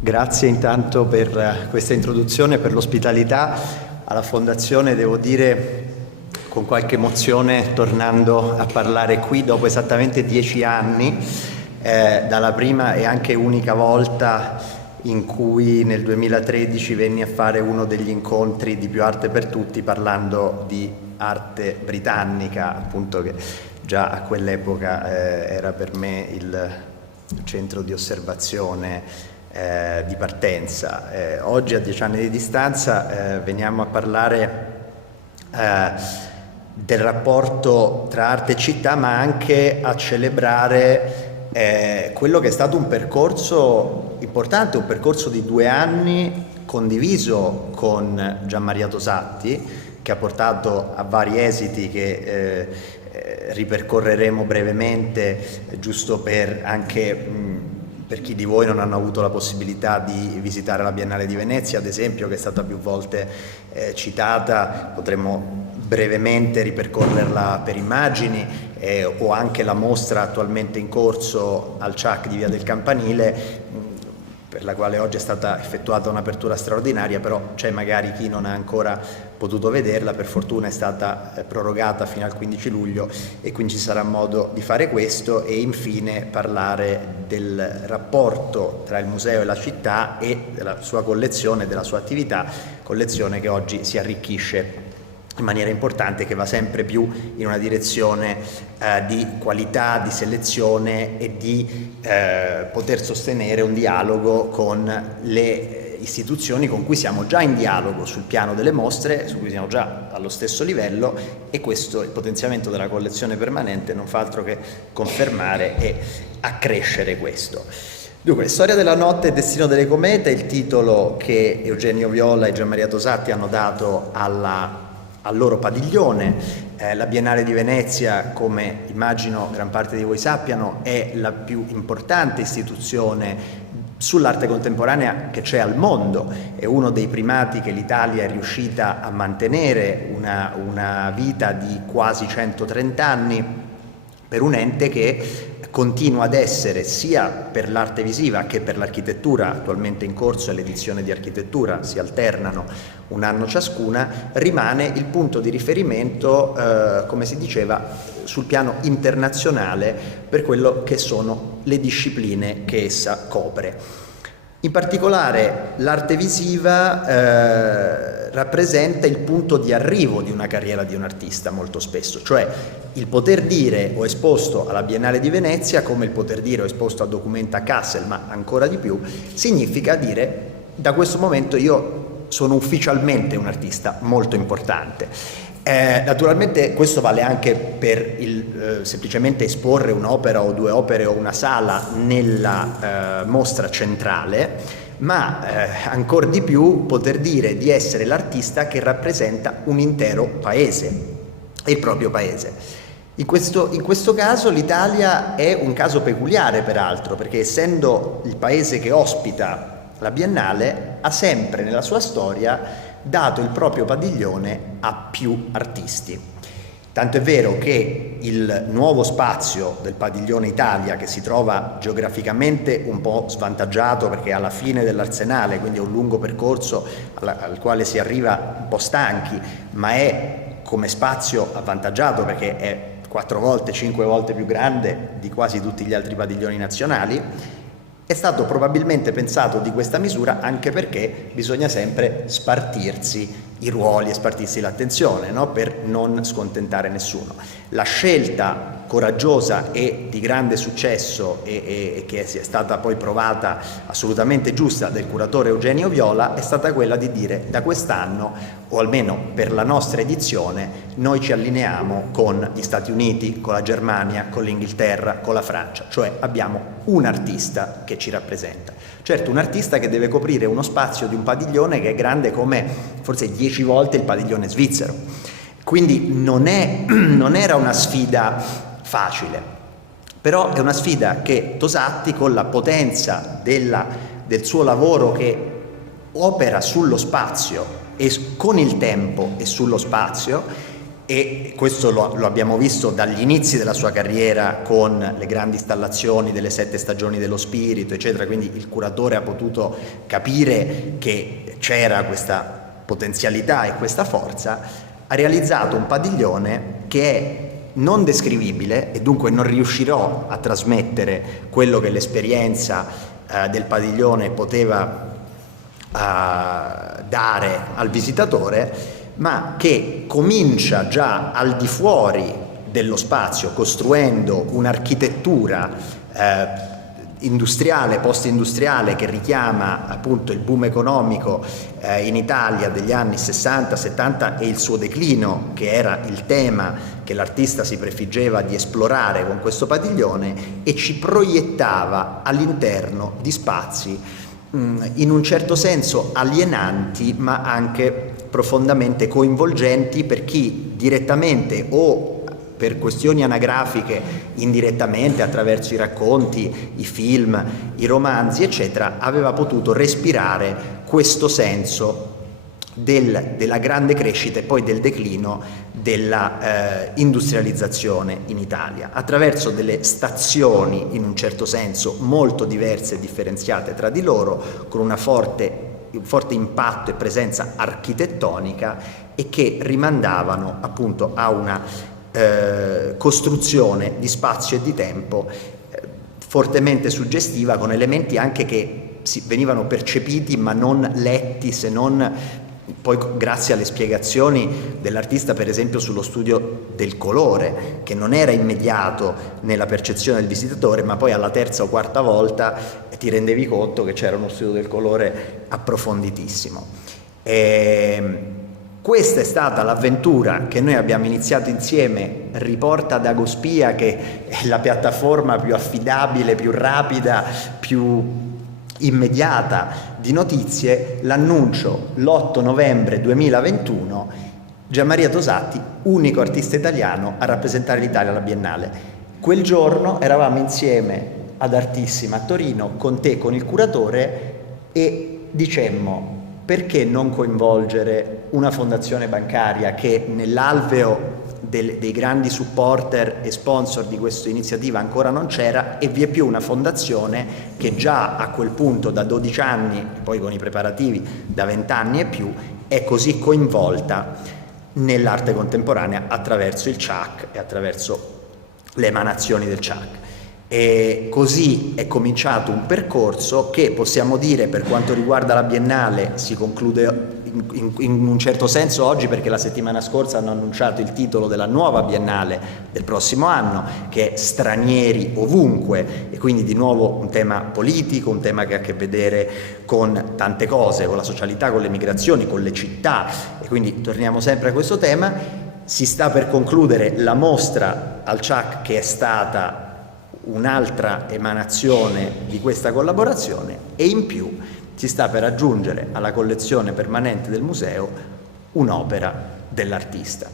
Grazie intanto per questa introduzione, per l'ospitalità alla Fondazione. Devo dire con qualche emozione, tornando a parlare qui dopo esattamente 10 anni, dalla prima e anche unica volta in cui nel 2013 venni a fare uno degli incontri di Più Arte per Tutti parlando di arte britannica, appunto, che già a quell'epoca era per me il centro di osservazione di partenza. Oggi, a 10 anni di distanza, veniamo a parlare del rapporto tra arte e città, ma anche a celebrare quello che è stato un percorso importante, un percorso di 2 anni condiviso con Gianmaria Tosatti, che ha portato a vari esiti che ripercorreremo brevemente, giusto per anche per chi di voi non hanno avuto la possibilità di visitare la Biennale di Venezia, ad esempio, che è stata più volte citata. Potremmo brevemente ripercorrerla per immagini, o anche la mostra attualmente in corso al CIAC di Via del Campanile, per la quale oggi è stata effettuata un'apertura straordinaria, però c'è magari chi non ha ancora potuto vederla. Per fortuna è stata prorogata fino al 15 luglio e quindi ci sarà modo di fare questo, e infine parlare del rapporto tra il museo e la città e della sua collezione, della sua attività, collezione che oggi si arricchisce in maniera importante, che va sempre più in una direzione di qualità, di selezione e di poter sostenere un dialogo con le istituzioni con cui siamo già in dialogo sul piano delle mostre, su cui siamo già allo stesso livello, e questo, il potenziamento della collezione permanente, non fa altro che confermare e accrescere questo. Dunque, Storia della notte e Destino delle comete, il titolo che Eugenio Viola e Gianmaria Tosatti hanno dato al loro padiglione. La Biennale di Venezia, come immagino gran parte di voi sappiano, è la più importante istituzione sull'arte contemporanea che c'è al mondo. È uno dei primati che l'Italia è riuscita a mantenere una vita di quasi 130 anni per un ente che continua ad essere, sia per l'arte visiva che per l'architettura, attualmente in corso è l'edizione di architettura, si alternano un anno ciascuna, rimane il punto di riferimento, come si diceva, sul piano internazionale per quello che sono le discipline che essa copre. In particolare l'arte visiva rappresenta il punto di arrivo di una carriera di un artista molto spesso, cioè il poter dire ho esposto alla Biennale di Venezia, come il poter dire ho esposto a Documenta Kassel, ma ancora di più, significa dire da questo momento io sono ufficialmente un artista molto importante. Naturalmente questo vale anche per semplicemente esporre un'opera o 2 opere o una sala nella mostra centrale, ma ancora di più poter dire di essere l'artista che rappresenta un intero paese, il proprio paese. In questo caso l'Italia è un caso peculiare, peraltro, perché essendo il paese che ospita la Biennale, ha sempre nella sua storia dato il proprio padiglione a più artisti. Tanto è vero che il nuovo spazio del Padiglione Italia, che si trova geograficamente un po' svantaggiato perché è alla fine dell'Arsenale, quindi è un lungo percorso al quale si arriva un po' stanchi, ma è come spazio avvantaggiato perché è 4 volte, 5 volte più grande di quasi tutti gli altri padiglioni nazionali, è stato probabilmente pensato di questa misura anche perché bisogna sempre spartirsi i ruoli e spartirsi l'attenzione, no? Per non scontentare nessuno. La scelta coraggiosa e di grande successo e che è stata poi provata assolutamente giusta del curatore Eugenio Viola è stata quella di dire da quest'anno, o almeno per la nostra edizione, noi ci allineiamo con gli Stati Uniti, con la Germania, con l'Inghilterra, con la Francia, cioè abbiamo un artista che ci rappresenta. Certo, un artista che deve coprire uno spazio di un padiglione che è grande come forse 10 volte il padiglione svizzero. Quindi non era una sfida facile, però è una sfida che Tosatti, con la potenza del suo lavoro che opera sullo spazio e con il tempo e sullo spazio, e questo lo abbiamo visto dagli inizi della sua carriera con le grandi installazioni delle 7 stagioni dello spirito, eccetera, quindi il curatore ha potuto capire che c'era questa potenzialità e questa forza. Ha realizzato un padiglione che è non descrivibile e dunque non riuscirò a trasmettere quello che l'esperienza del padiglione poteva dare al visitatore, ma che comincia già al di fuori dello spazio, costruendo un'architettura industriale, post-industriale, che richiama appunto il boom economico in Italia degli anni 60-70 e il suo declino, che era il tema che l'artista si prefiggeva di esplorare con questo padiglione, e ci proiettava all'interno di spazi in un certo senso alienanti, ma anche profondamente coinvolgenti per chi direttamente o per questioni anagrafiche indirettamente attraverso i racconti, i film, i romanzi, eccetera, aveva potuto respirare questo senso della grande crescita e poi del declino della industrializzazione in Italia, attraverso delle stazioni in un certo senso molto diverse e differenziate tra di loro, con un forte impatto e presenza architettonica, e che rimandavano appunto a una costruzione di spazio e di tempo fortemente suggestiva, con elementi anche che venivano percepiti ma non letti, se non poi grazie alle spiegazioni dell'artista, per esempio sullo studio del colore, che non era immediato nella percezione del visitatore, ma poi alla terza o quarta volta ti rendevi conto che c'era uno studio del colore approfonditissimo. Questa è stata l'avventura che noi abbiamo iniziato insieme. Riporta Dagospia, che è la piattaforma più affidabile, più rapida, più immediata di notizie. L'annuncio l'8 novembre 2021, Gianmaria Tosatti, unico artista italiano a rappresentare l'Italia alla Biennale. Quel giorno eravamo insieme ad Artissima a Torino, con te, con il curatore, e dicemmo: perché non coinvolgere una fondazione bancaria che nell'alveo dei grandi supporter e sponsor di questa iniziativa ancora non c'era, e vieppiù una fondazione che già a quel punto da 12 anni, poi con i preparativi da 20 anni e più, è così coinvolta nell'arte contemporanea attraverso il CIAC e attraverso le emanazioni del CIAC. E così è cominciato un percorso che, possiamo dire, per quanto riguarda la Biennale, si conclude in un certo senso oggi, perché la settimana scorsa hanno annunciato il titolo della nuova Biennale del prossimo anno, che è Stranieri ovunque, e quindi di nuovo un tema politico, un tema che ha a che vedere con tante cose, con la socialità, con le migrazioni, con le città, e quindi torniamo sempre a questo tema. Si sta per concludere la mostra al CIAC, che è stata un'altra emanazione di questa collaborazione, e in più si sta per aggiungere alla collezione permanente del museo un'opera dell'artista.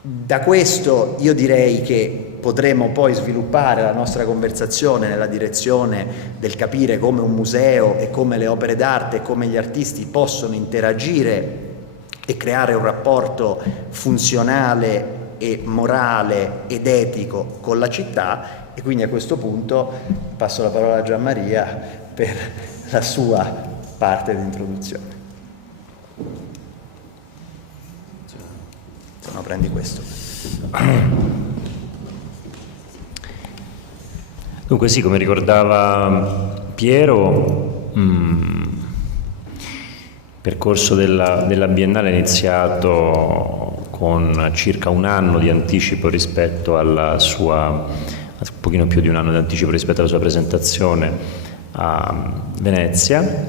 Da questo io direi che potremo poi sviluppare la nostra conversazione nella direzione del capire come un museo e come le opere d'arte e come gli artisti possono interagire e creare un rapporto funzionale e morale ed etico con la città. E quindi a questo punto passo la parola a Gianmaria per la sua parte di introduzione. Se no prendi questo. Dunque sì, come ricordava Piero, il percorso della Biennale è iniziato con circa un anno di anticipo rispetto alla sua, un pochino più di un anno di anticipo rispetto alla sua presentazione a Venezia,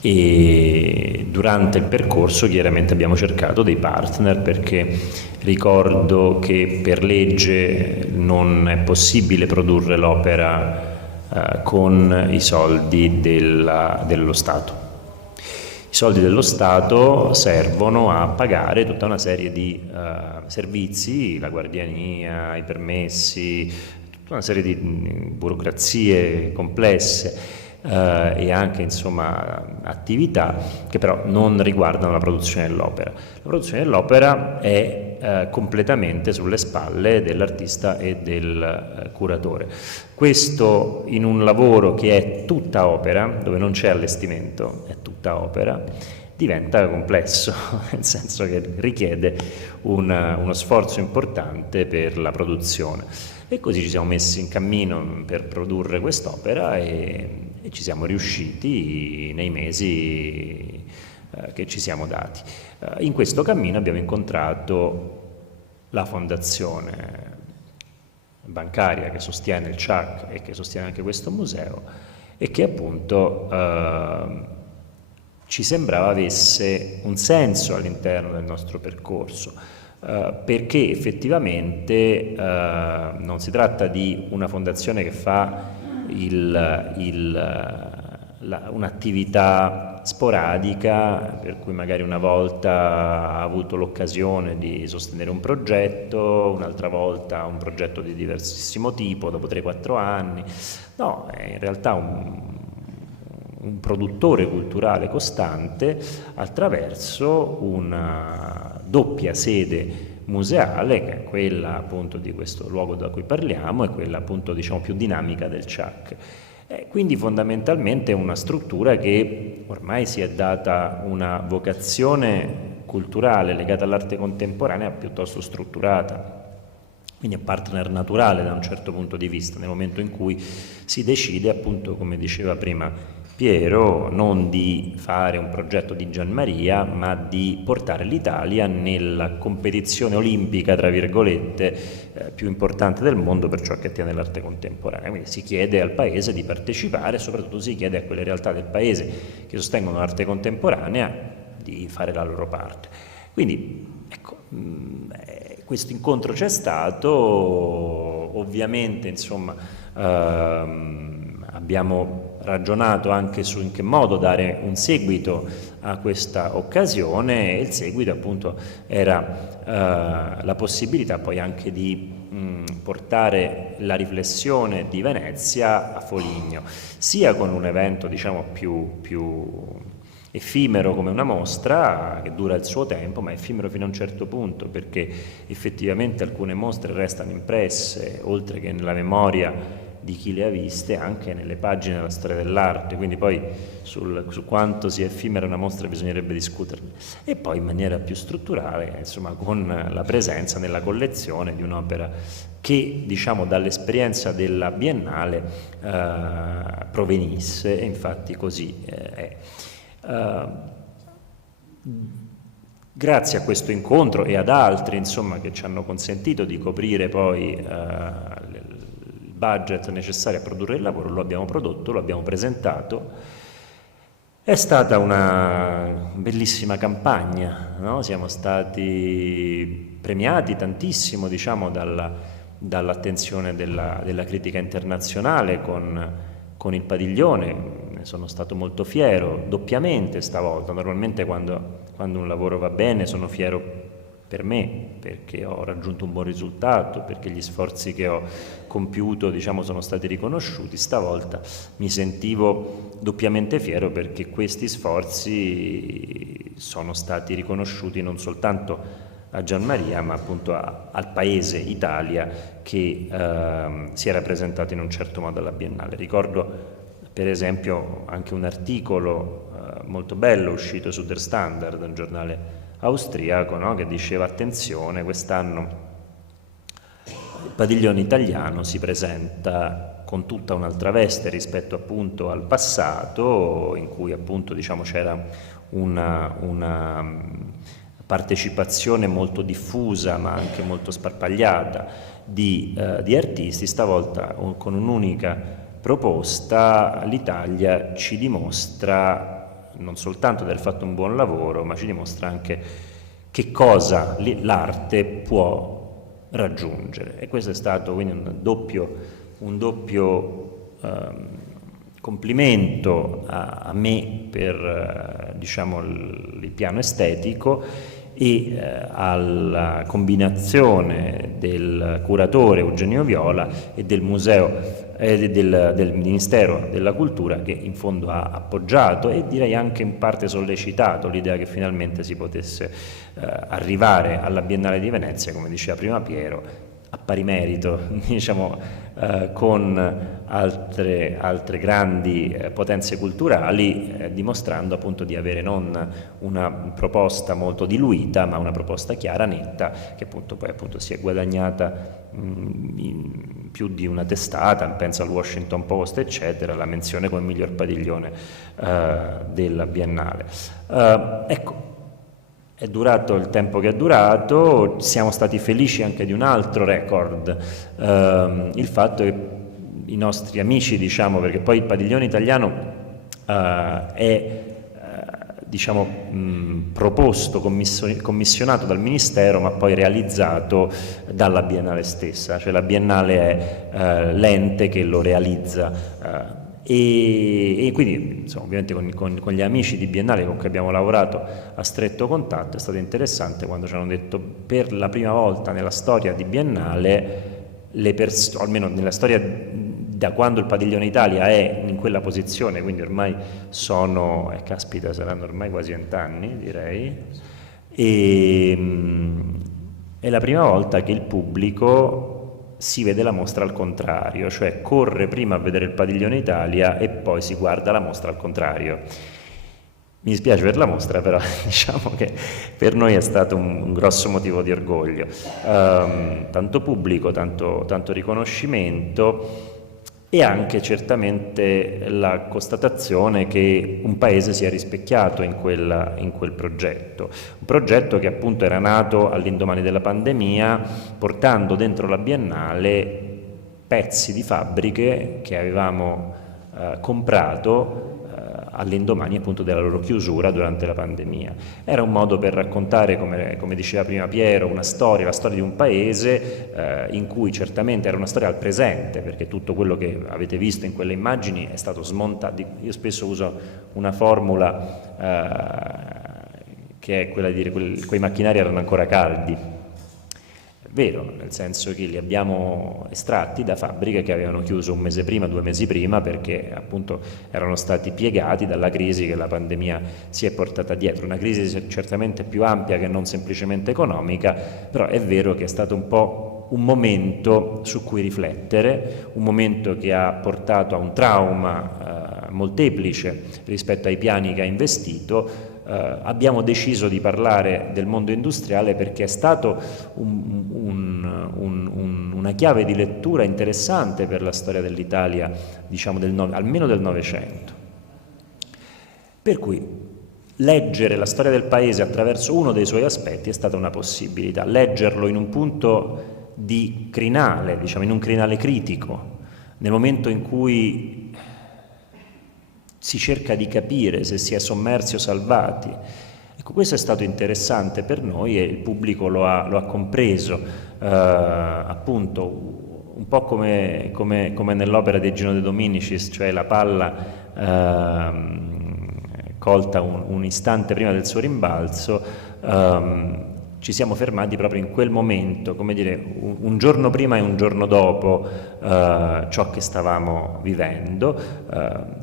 e durante il percorso chiaramente abbiamo cercato dei partner, perché ricordo che per legge non è possibile produrre l'opera con i soldi dello Stato. I soldi dello Stato servono a pagare tutta una serie di servizi, la guardiania, i permessi, tutta una serie di burocrazie complesse e anche insomma attività che però non riguardano la produzione dell'opera. La produzione dell'opera è completamente sulle spalle dell'artista e del curatore. Questo in un lavoro che è tutta opera, dove non c'è allestimento, è tutta opera, diventa complesso, nel senso che richiede uno sforzo importante per la produzione. E così ci siamo messi in cammino per produrre quest'opera e ci siamo riusciti nei mesi che ci siamo dati. In questo cammino abbiamo incontrato la fondazione bancaria che sostiene il CIAC e che sostiene anche questo museo e che appunto ci sembrava avesse un senso all'interno del nostro percorso, perché effettivamente non si tratta di una fondazione che fa un'attività sporadica, per cui magari una volta ha avuto l'occasione di sostenere un progetto, un'altra volta un progetto di diversissimo tipo, dopo 3-4 anni. No, è in realtà un produttore culturale costante attraverso una doppia sede museale, che è quella appunto di questo luogo da cui parliamo e quella appunto diciamo più dinamica del CIAC. Quindi fondamentalmente è una struttura che ormai si è data una vocazione culturale legata all'arte contemporanea piuttosto strutturata. Quindi è partner naturale da un certo punto di vista, nel momento in cui si decide appunto, come diceva prima Piero, non di fare un progetto di Gianmaria, ma di portare l'Italia nella competizione olimpica, tra virgolette, più importante del mondo per ciò che attiene l'arte contemporanea. Quindi si chiede al Paese di partecipare, soprattutto si chiede a quelle realtà del Paese che sostengono l'arte contemporanea di fare la loro parte. Quindi, ecco, questo incontro c'è stato, ovviamente, insomma, abbiamo ragionato anche su in che modo dare un seguito a questa occasione, e il seguito appunto era la possibilità poi anche di portare la riflessione di Venezia a Foligno, sia con un evento diciamo più effimero come una mostra che dura il suo tempo, ma effimero fino a un certo punto, perché effettivamente alcune mostre restano impresse, oltre che nella memoria di chi le ha viste, anche nelle pagine della storia dell'arte, quindi poi su quanto sia effimera una mostra bisognerebbe discuterne. E poi in maniera più strutturale, insomma, con la presenza nella collezione di un'opera che, diciamo, dall'esperienza della Biennale provenisse, e infatti così è. Grazie a questo incontro e ad altri, insomma, che ci hanno consentito di coprire poi il budget necessario a produrre il lavoro, lo abbiamo prodotto, lo abbiamo presentato. È stata una bellissima campagna, no? Siamo stati premiati tantissimo, diciamo, dall'attenzione della critica internazionale con il Padiglione. Ne sono stato molto fiero, doppiamente stavolta. Normalmente quando un lavoro va bene sono fiero per me, perché ho raggiunto un buon risultato, perché gli sforzi che ho compiuto, diciamo, sono stati riconosciuti. Stavolta mi sentivo doppiamente fiero perché questi sforzi sono stati riconosciuti non soltanto a Gianmaria, ma appunto al paese Italia che si era presentato in un certo modo alla Biennale. Ricordo per esempio anche un articolo molto bello uscito su Der Standard, un giornale austriaco, no? Che diceva: attenzione, quest'anno il Padiglione italiano si presenta con tutta un'altra veste rispetto appunto al passato, in cui appunto, diciamo, c'era una partecipazione molto diffusa ma anche molto sparpagliata di artisti. Stavolta con un'unica proposta l'Italia ci dimostra non soltanto di aver fatto un buon lavoro, ma ci dimostra anche che cosa l'arte può raggiungere. E questo è stato quindi un doppio complimento a me per diciamo il piano estetico, e alla combinazione del curatore Eugenio Viola e del museo del Ministero della Cultura, che in fondo ha appoggiato e direi anche in parte sollecitato l'idea che finalmente si potesse arrivare alla Biennale di Venezia, come diceva prima Piero, a pari merito, diciamo, con altre grandi potenze culturali, dimostrando appunto di avere non una proposta molto diluita, ma una proposta chiara, netta, che appunto poi appunto si è guadagnata in più di una testata, penso al Washington Post eccetera, la menzione come miglior padiglione della Biennale. Ecco, è durato il tempo che è durato, siamo stati felici anche di un altro record, il fatto che i nostri amici, diciamo, perché poi il padiglione italiano è diciamo, proposto, commissionato dal Ministero, ma poi realizzato dalla Biennale stessa, cioè la Biennale è l'ente che lo realizza. E quindi insomma, ovviamente con gli amici di Biennale con cui abbiamo lavorato a stretto contatto è stato interessante quando ci hanno detto per la prima volta nella storia di Biennale, almeno nella storia da quando il Padiglione Italia è in quella posizione, quindi ormai sono, caspita, saranno ormai quasi 20 anni direi, e è la prima volta che il pubblico si vede la mostra al contrario, cioè corre prima a vedere il Padiglione Italia e poi si guarda la mostra al contrario. Mi dispiace per la mostra, però diciamo che per noi è stato un grosso motivo di orgoglio. Tanto pubblico, tanto riconoscimento e anche certamente la constatazione che un paese sia rispecchiato in quel progetto. Un progetto che appunto era nato all'indomani della pandemia, portando dentro la Biennale pezzi di fabbriche che avevamo comprato all'indomani appunto della loro chiusura durante la pandemia. Era un modo per raccontare, come diceva prima Piero, la storia di un paese in cui certamente era una storia al presente, perché tutto quello che avete visto in quelle immagini è stato smontato. Io spesso uso una formula che è quella di dire quei macchinari erano ancora caldi. Vero, nel senso che li abbiamo estratti da fabbriche che avevano chiuso 1 mese prima, 2 mesi prima, perché appunto erano stati piegati dalla crisi che la pandemia si è portata dietro. Una crisi certamente più ampia che non semplicemente economica, però è vero che è stato un po' un momento su cui riflettere, un momento che ha portato a un trauma molteplice rispetto ai piani che ha investito. Abbiamo deciso di parlare del mondo industriale perché è stato una chiave di lettura interessante per la storia dell'Italia, diciamo almeno del Novecento. Per cui leggere la storia del paese attraverso uno dei suoi aspetti è stata una possibilità. Leggerlo in un punto di crinale, diciamo in un crinale critico, nel momento in cui si cerca di capire se si è sommersi o salvati. Ecco, questo è stato interessante per noi e il pubblico lo ha compreso, appunto un po' come nell'opera di Gino De Dominicis, cioè la palla colta un istante prima del suo rimbalzo. Ci siamo fermati proprio in quel momento, come dire, un giorno prima e un giorno dopo ciò che stavamo vivendo,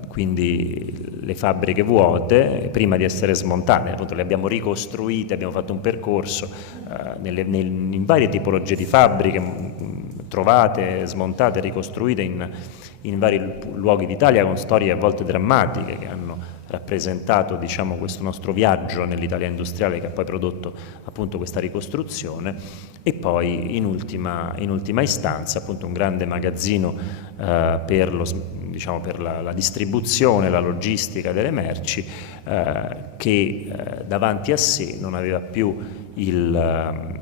quindi le fabbriche vuote, prima di essere smontate, appunto le abbiamo ricostruite, abbiamo fatto un percorso in varie tipologie di fabbriche, trovate, smontate, ricostruite in vari luoghi d'Italia con storie a volte drammatiche che hanno rappresentato, diciamo, questo nostro viaggio nell'Italia industriale che ha poi prodotto appunto questa ricostruzione, e poi in ultima istanza appunto un grande magazzino per la distribuzione, la logistica delle merci, che davanti a sé non aveva più il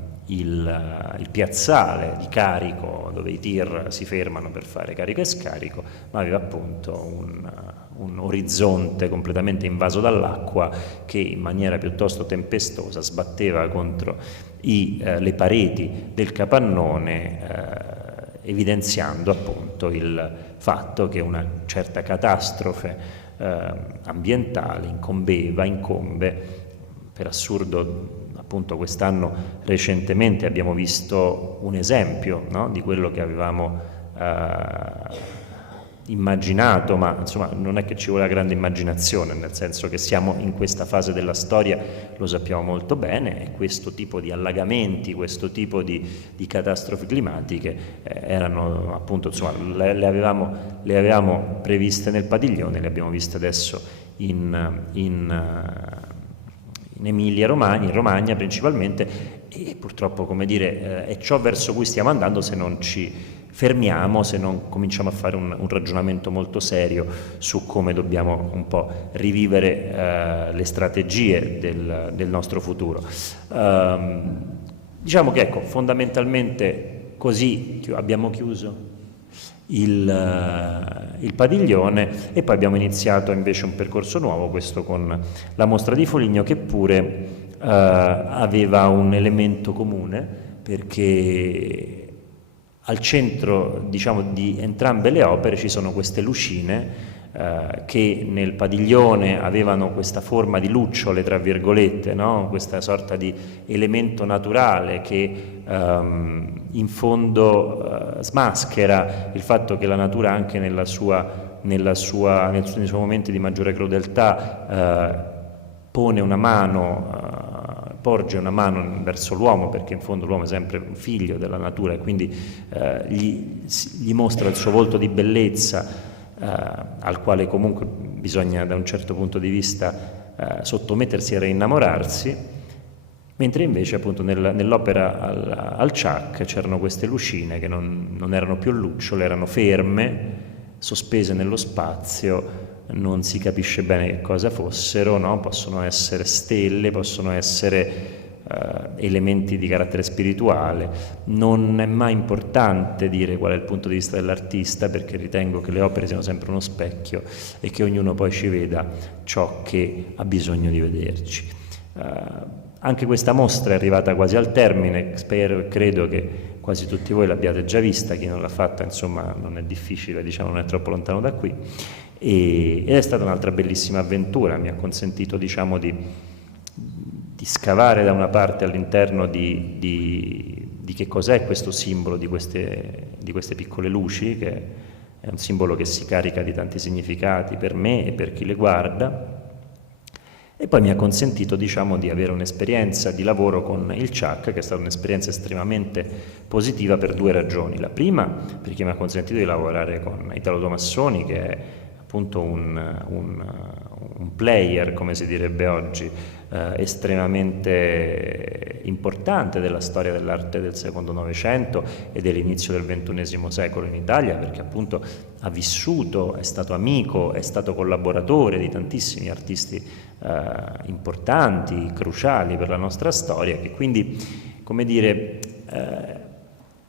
piazzale di carico dove i tir si fermano per fare carico e scarico, ma aveva appunto un orizzonte completamente invaso dall'acqua che in maniera piuttosto tempestosa sbatteva contro le pareti del capannone, evidenziando appunto il fatto che una certa catastrofe ambientale incombe per assurdo appunto quest'anno recentemente abbiamo visto un esempio, no, di quello che avevamo immaginato, ma insomma non è che ci vuole la grande immaginazione, nel senso che siamo in questa fase della storia, lo sappiamo molto bene, e questo tipo di allagamenti, questo tipo di catastrofi climatiche erano appunto, insomma, le avevamo previste nel padiglione, le abbiamo viste adesso in Emilia Romagna, in Romagna principalmente, e purtroppo, come dire, è ciò verso cui stiamo andando se non ci fermiamo, se non cominciamo a fare un ragionamento molto serio su come dobbiamo un po' rivivere le strategie del nostro futuro. Diciamo che, ecco, fondamentalmente così abbiamo chiuso il padiglione, e poi abbiamo iniziato invece un percorso nuovo, questo con la mostra di Foligno, che pure aveva un elemento comune, perché al centro, diciamo, di entrambe le opere ci sono queste lucine che nel padiglione avevano questa forma di lucciole, tra virgolette, no? Questa sorta di elemento naturale che in fondo smaschera il fatto che la natura, anche nei suoi momenti di maggiore crudeltà, porge una mano verso l'uomo, perché in fondo l'uomo è sempre un figlio della natura, e quindi gli mostra il suo volto di bellezza, al quale comunque bisogna, da un certo punto di vista, sottomettersi e reinnamorarsi, mentre invece appunto nell'opera al Ciak c'erano queste lucine che non erano più lucciole, erano ferme, sospese nello spazio, non si capisce bene che cosa fossero, no? Possono essere stelle, possono essere elementi di carattere spirituale. Non è mai importante dire qual è il punto di vista dell'artista, perché ritengo che le opere siano sempre uno specchio e che ognuno poi ci veda ciò che ha bisogno di vederci. Anche questa mostra è arrivata quasi al termine, credo che quasi tutti voi l'abbiate già vista, chi non l'ha fatta insomma non è difficile, diciamo, non è troppo lontano da qui, ed è stata un'altra bellissima avventura, mi ha consentito, diciamo, di scavare da una parte all'interno di che cos'è questo simbolo di queste piccole luci, che è un simbolo che si carica di tanti significati per me e per chi le guarda, e poi mi ha consentito, diciamo, di avere un'esperienza di lavoro con il Ciak, che è stata un'esperienza estremamente positiva per due ragioni. La prima, perché mi ha consentito di lavorare con Italo Tomassoni, che è appunto un player, come si direbbe oggi, estremamente importante della storia dell'arte del secondo Novecento e dell'inizio del XXI secolo in Italia, perché appunto ha vissuto, è stato amico, è stato collaboratore di tantissimi artisti importanti, cruciali per la nostra storia, che quindi, come dire,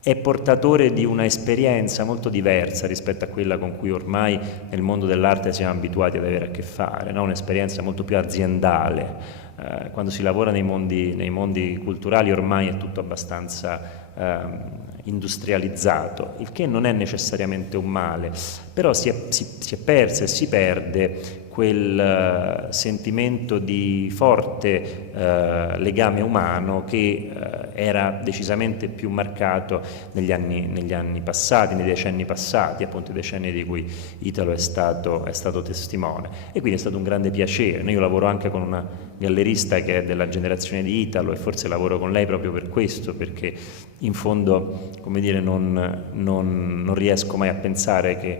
è portatore di una esperienza molto diversa rispetto a quella con cui ormai nel mondo dell'arte siamo abituati ad avere a che fare, no? Un'esperienza molto più aziendale. Quando si lavora nei mondi culturali ormai è tutto abbastanza industrializzato, il che non è necessariamente un male, però si è persa e si perde quel sentimento di forte legame umano che era decisamente più marcato negli anni passati, nei decenni passati, appunto i decenni di cui Italo è stato testimone, e quindi è stato un grande piacere. Io lavoro anche con una gallerista che è della generazione di Italo, e forse lavoro con lei proprio per questo, perché in fondo, come dire, non riesco mai a pensare che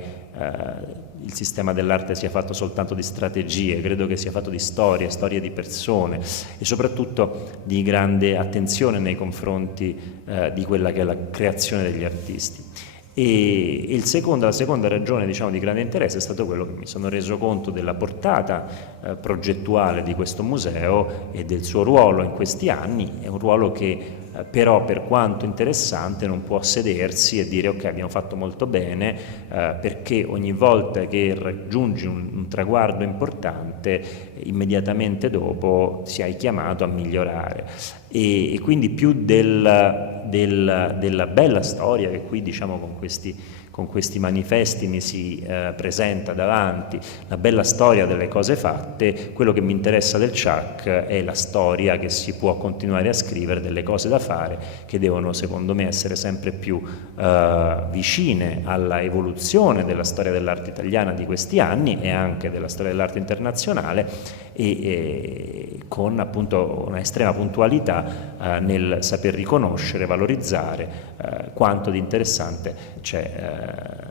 il sistema dell'arte sia fatto soltanto di strategie, credo che sia fatto di storie di persone, e soprattutto di grande attenzione nei confronti di quella che è la creazione degli artisti. E la seconda ragione, diciamo, di grande interesse è stato quello che mi sono reso conto della portata progettuale di questo museo e del suo ruolo in questi anni. È un ruolo che però per quanto interessante non può sedersi e dire ok, abbiamo fatto molto bene, perché ogni volta che raggiungi un traguardo importante, immediatamente dopo sei chiamato a migliorare. E quindi più della bella storia che qui, diciamo, con questi manifesti mi si presenta davanti, la bella storia delle cose fatte, quello che mi interessa del Chuck è la storia che si può continuare a scrivere delle cose da fare, che devono, secondo me, essere sempre più vicine alla evoluzione della storia dell'arte italiana di questi anni e anche della storia dell'arte internazionale, e con appunto una estrema puntualità nel saper riconoscere, valorizzare quanto di interessante c'è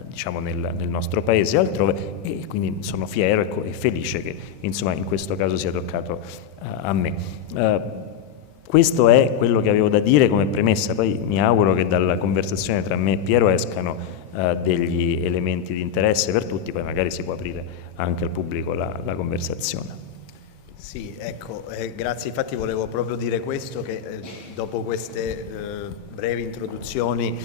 diciamo nel nostro paese e altrove, e quindi sono fiero e felice che insomma in questo caso sia toccato a me. Questo è quello che avevo da dire come premessa, poi mi auguro che dalla conversazione tra me e Piero escano degli elementi di interesse per tutti, poi magari si può aprire anche al pubblico la conversazione. Sì, ecco, grazie. Infatti volevo proprio dire questo, che dopo queste brevi introduzioni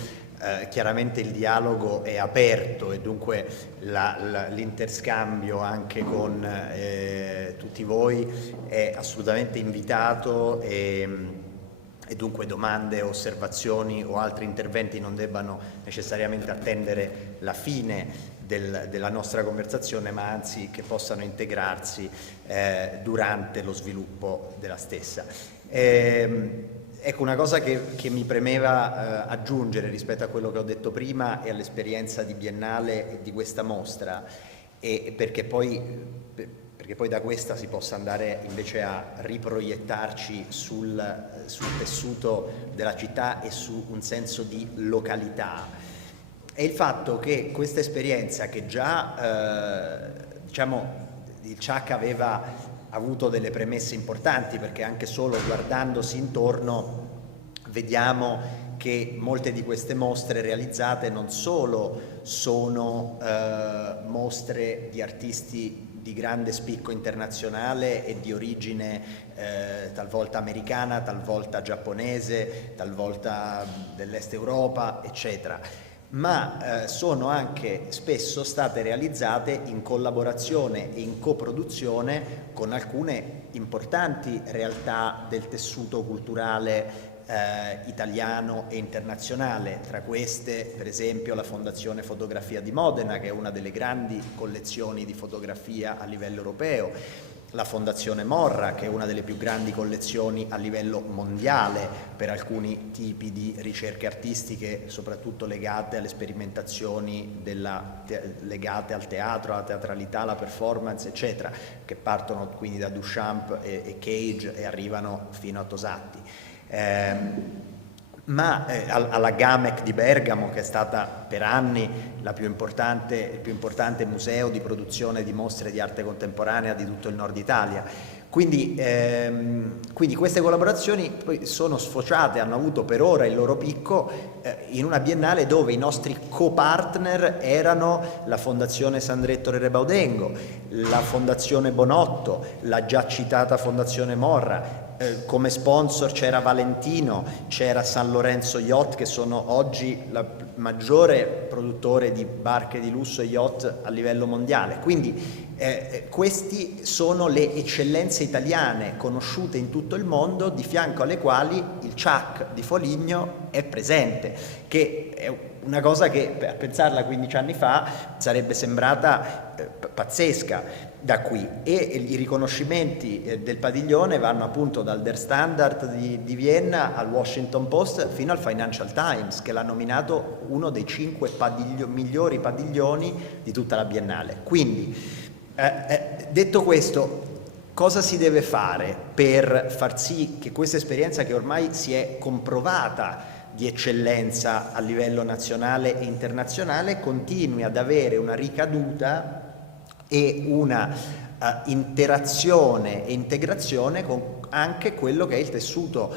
chiaramente il dialogo è aperto e dunque l'interscambio anche con tutti voi è assolutamente invitato, e dunque domande, osservazioni o altri interventi non debbano necessariamente attendere la fine della nostra conversazione, ma anzi che possano integrarsi durante lo sviluppo della stessa. Ecco, una cosa che mi premeva aggiungere rispetto a quello che ho detto prima e all'esperienza di Biennale e di questa mostra, e perché poi da questa si possa andare invece a riproiettarci sul tessuto della città e su un senso di località, è il fatto che questa esperienza, che già diciamo il Chuck aveva avuto delle premesse importanti, perché anche solo guardandosi intorno vediamo che molte di queste mostre realizzate non solo sono mostre di artisti di grande spicco internazionale e di origine talvolta americana, talvolta giapponese, talvolta dell'est Europa, eccetera, ma sono anche spesso state realizzate in collaborazione e in coproduzione con alcune importanti realtà del tessuto culturale italiano e internazionale. Tra queste, per esempio, la Fondazione Fotografia di Modena, che è una delle grandi collezioni di fotografia a livello europeo, la Fondazione Morra, che è una delle più grandi collezioni a livello mondiale per alcuni tipi di ricerche artistiche, soprattutto legate alle sperimentazioni legate al teatro, alla teatralità, alla performance, eccetera, che partono quindi da Duchamp e Cage e arrivano fino a Tosatti. Ma alla Gamec di Bergamo, che è stata per anni il più importante museo di produzione di mostre di arte contemporanea di tutto il nord Italia. Quindi queste collaborazioni poi sono sfociate, hanno avuto per ora il loro picco in una biennale dove i nostri co-partner erano la Fondazione Sandretto Rere Baudengo, la Fondazione Bonotto, la già citata Fondazione Morra. Come sponsor c'era Valentino, c'era San Lorenzo Yacht, che sono oggi la maggiore produttore di barche di lusso e yacht a livello mondiale. Quindi queste sono le eccellenze italiane conosciute in tutto il mondo, di fianco alle quali il Chuck di Foligno è presente, che è una cosa che a pensarla 15 anni fa sarebbe sembrata pazzesca da qui. E i riconoscimenti del padiglione vanno appunto dal Der Standard di Vienna al Washington Post fino al Financial Times, che l'ha nominato uno dei 5 migliori padiglioni di tutta la Biennale. Quindi detto questo, cosa si deve fare per far sì che questa esperienza, che ormai si è comprovata di eccellenza a livello nazionale e internazionale, continui ad avere una ricaduta e una interazione e integrazione con anche quello che è il tessuto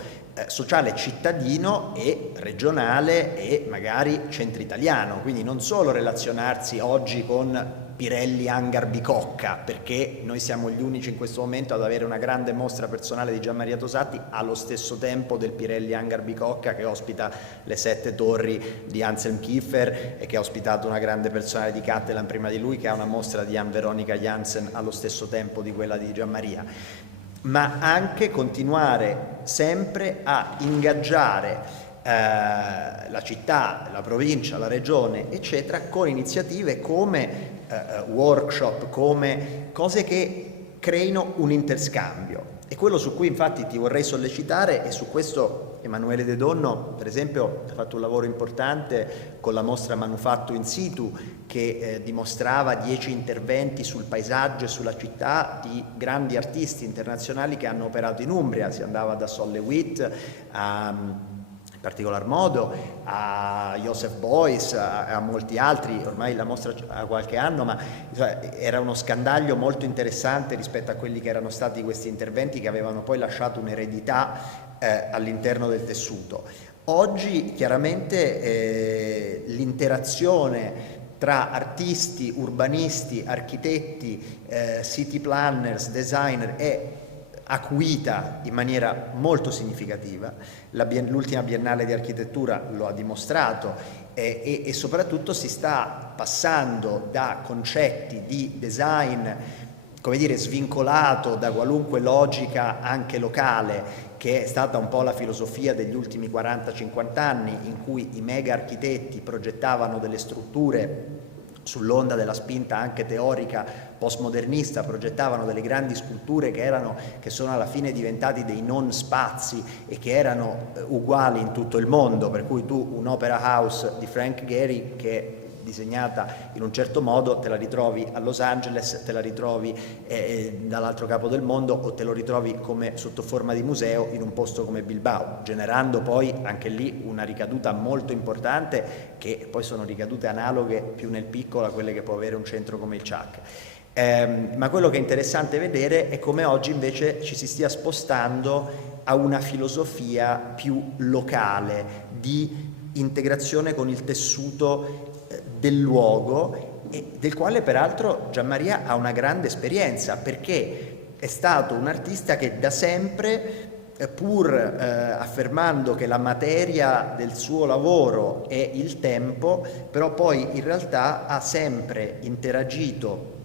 sociale cittadino e regionale e magari centro italiano? Quindi non solo relazionarsi oggi con Pirelli Hangar Bicocca, perché noi siamo gli unici in questo momento ad avere una grande mostra personale di Gian Maria Tosatti allo stesso tempo del Pirelli Hangar Bicocca, che ospita le 7 torri di Anselm Kiefer e che ha ospitato una grande personale di Cattelan prima di lui, che ha una mostra di Ann Veronica Jansen allo stesso tempo di quella di Gian Maria. Ma anche continuare sempre a ingaggiare la città, la provincia, la regione, eccetera, con iniziative come workshop, come cose che creino un interscambio. E quello su cui infatti ti vorrei sollecitare, e su questo Emanuele De Donno per esempio ha fatto un lavoro importante con la mostra Manufatto in situ, che dimostrava 10 interventi sul paesaggio e sulla città di grandi artisti internazionali che hanno operato in Umbria. Si andava da Sol LeWitt in particolar modo a Joseph Beuys, a molti altri. Ormai la mostra ha qualche anno, ma era uno scandaglio molto interessante rispetto a quelli che erano stati questi interventi, che avevano poi lasciato un'eredità all'interno del tessuto. Oggi chiaramente l'interazione tra artisti, urbanisti, architetti, city planners, designer è acuita in maniera molto significativa. L'ultima Biennale di Architettura lo ha dimostrato, e soprattutto si sta passando da concetti di design, come dire, svincolato da qualunque logica anche locale, che è stata un po' la filosofia degli ultimi 40-50 anni, in cui i mega architetti progettavano delle strutture sull'onda della spinta anche teorica postmodernista, progettavano delle grandi sculture che sono alla fine diventati dei non spazi e che erano uguali in tutto il mondo, per cui tu un'opera house di Frank Gehry, che è disegnata in un certo modo, te la ritrovi a Los Angeles, te la ritrovi dall'altro capo del mondo, o te lo ritrovi come sotto forma di museo in un posto come Bilbao, generando poi anche lì una ricaduta molto importante, che poi sono ricadute analoghe più nel piccolo a quelle che può avere un centro come il CHAC. Ma quello che è interessante vedere è come oggi invece ci si stia spostando a una filosofia più locale, di integrazione con il tessuto del luogo, e del quale peraltro Gian Maria ha una grande esperienza, perché è stato un artista che da sempre, pur affermando che la materia del suo lavoro è il tempo, però poi in realtà ha sempre interagito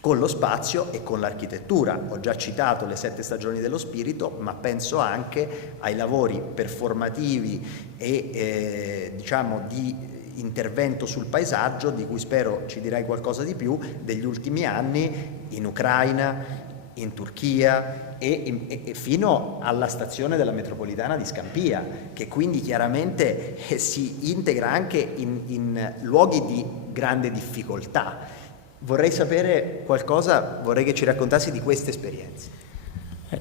con lo spazio e con l'architettura. Ho già citato le 7 stagioni dello spirito, ma penso anche ai lavori performativi e diciamo di intervento sul paesaggio, di cui spero ci dirai qualcosa di più, degli ultimi anni in Ucraina, in Turchia e fino alla stazione della metropolitana di Scampia, che quindi chiaramente si integra anche in luoghi di grande difficoltà. Vorrei sapere qualcosa, vorrei che ci raccontassi di queste esperienze.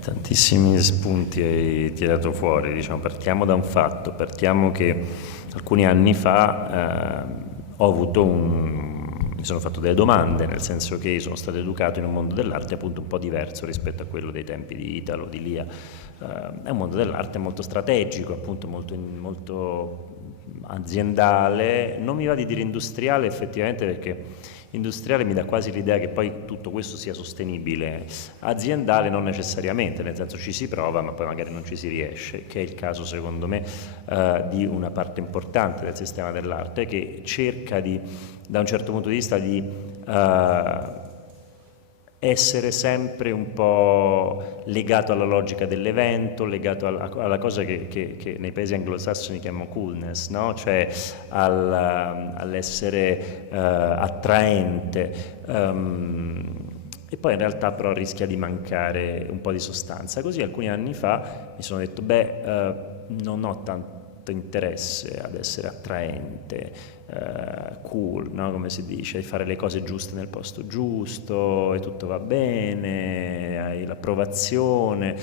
Tantissimi spunti hai tirato fuori, diciamo. Partiamo da un fatto, che alcuni anni fa mi sono fatto delle domande, nel senso che sono stato educato in un mondo dell'arte appunto un po' diverso rispetto a quello dei tempi di Italo, di Lia. È un mondo dell'arte molto strategico, appunto molto aziendale. Non mi va di dire industriale effettivamente, perché industriale mi dà quasi l'idea che poi tutto questo sia sostenibile. Aziendale non necessariamente, nel senso ci si prova ma poi magari non ci si riesce, che è il caso secondo me di una parte importante del sistema dell'arte, che cerca da un certo punto di vista di essere sempre un po' legato alla logica dell'evento, legato alla cosa che nei paesi anglosassoni chiamano coolness, no? Cioè all'essere attraente, e poi in realtà però rischia di mancare un po' di sostanza. Così alcuni anni fa mi sono detto non ho tanto interesse ad essere attraente, cool, no? Come si dice, fare le cose giuste nel posto giusto e tutto va bene, hai l'approvazione.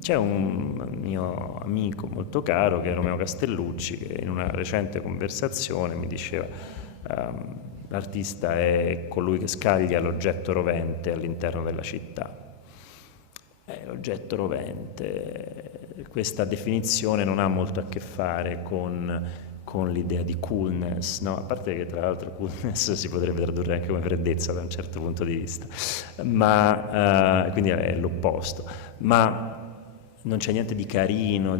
C'è un mio amico molto caro che è Romeo Castellucci, che in una recente conversazione mi diceva l'artista è colui che scaglia l'oggetto rovente all'interno della città. L'oggetto rovente, questa definizione non ha molto a che fare con con l'idea di coolness, no? A parte che tra l'altro coolness si potrebbe tradurre anche come freddezza da un certo punto di vista, ma quindi è l'opposto, ma non c'è niente di carino,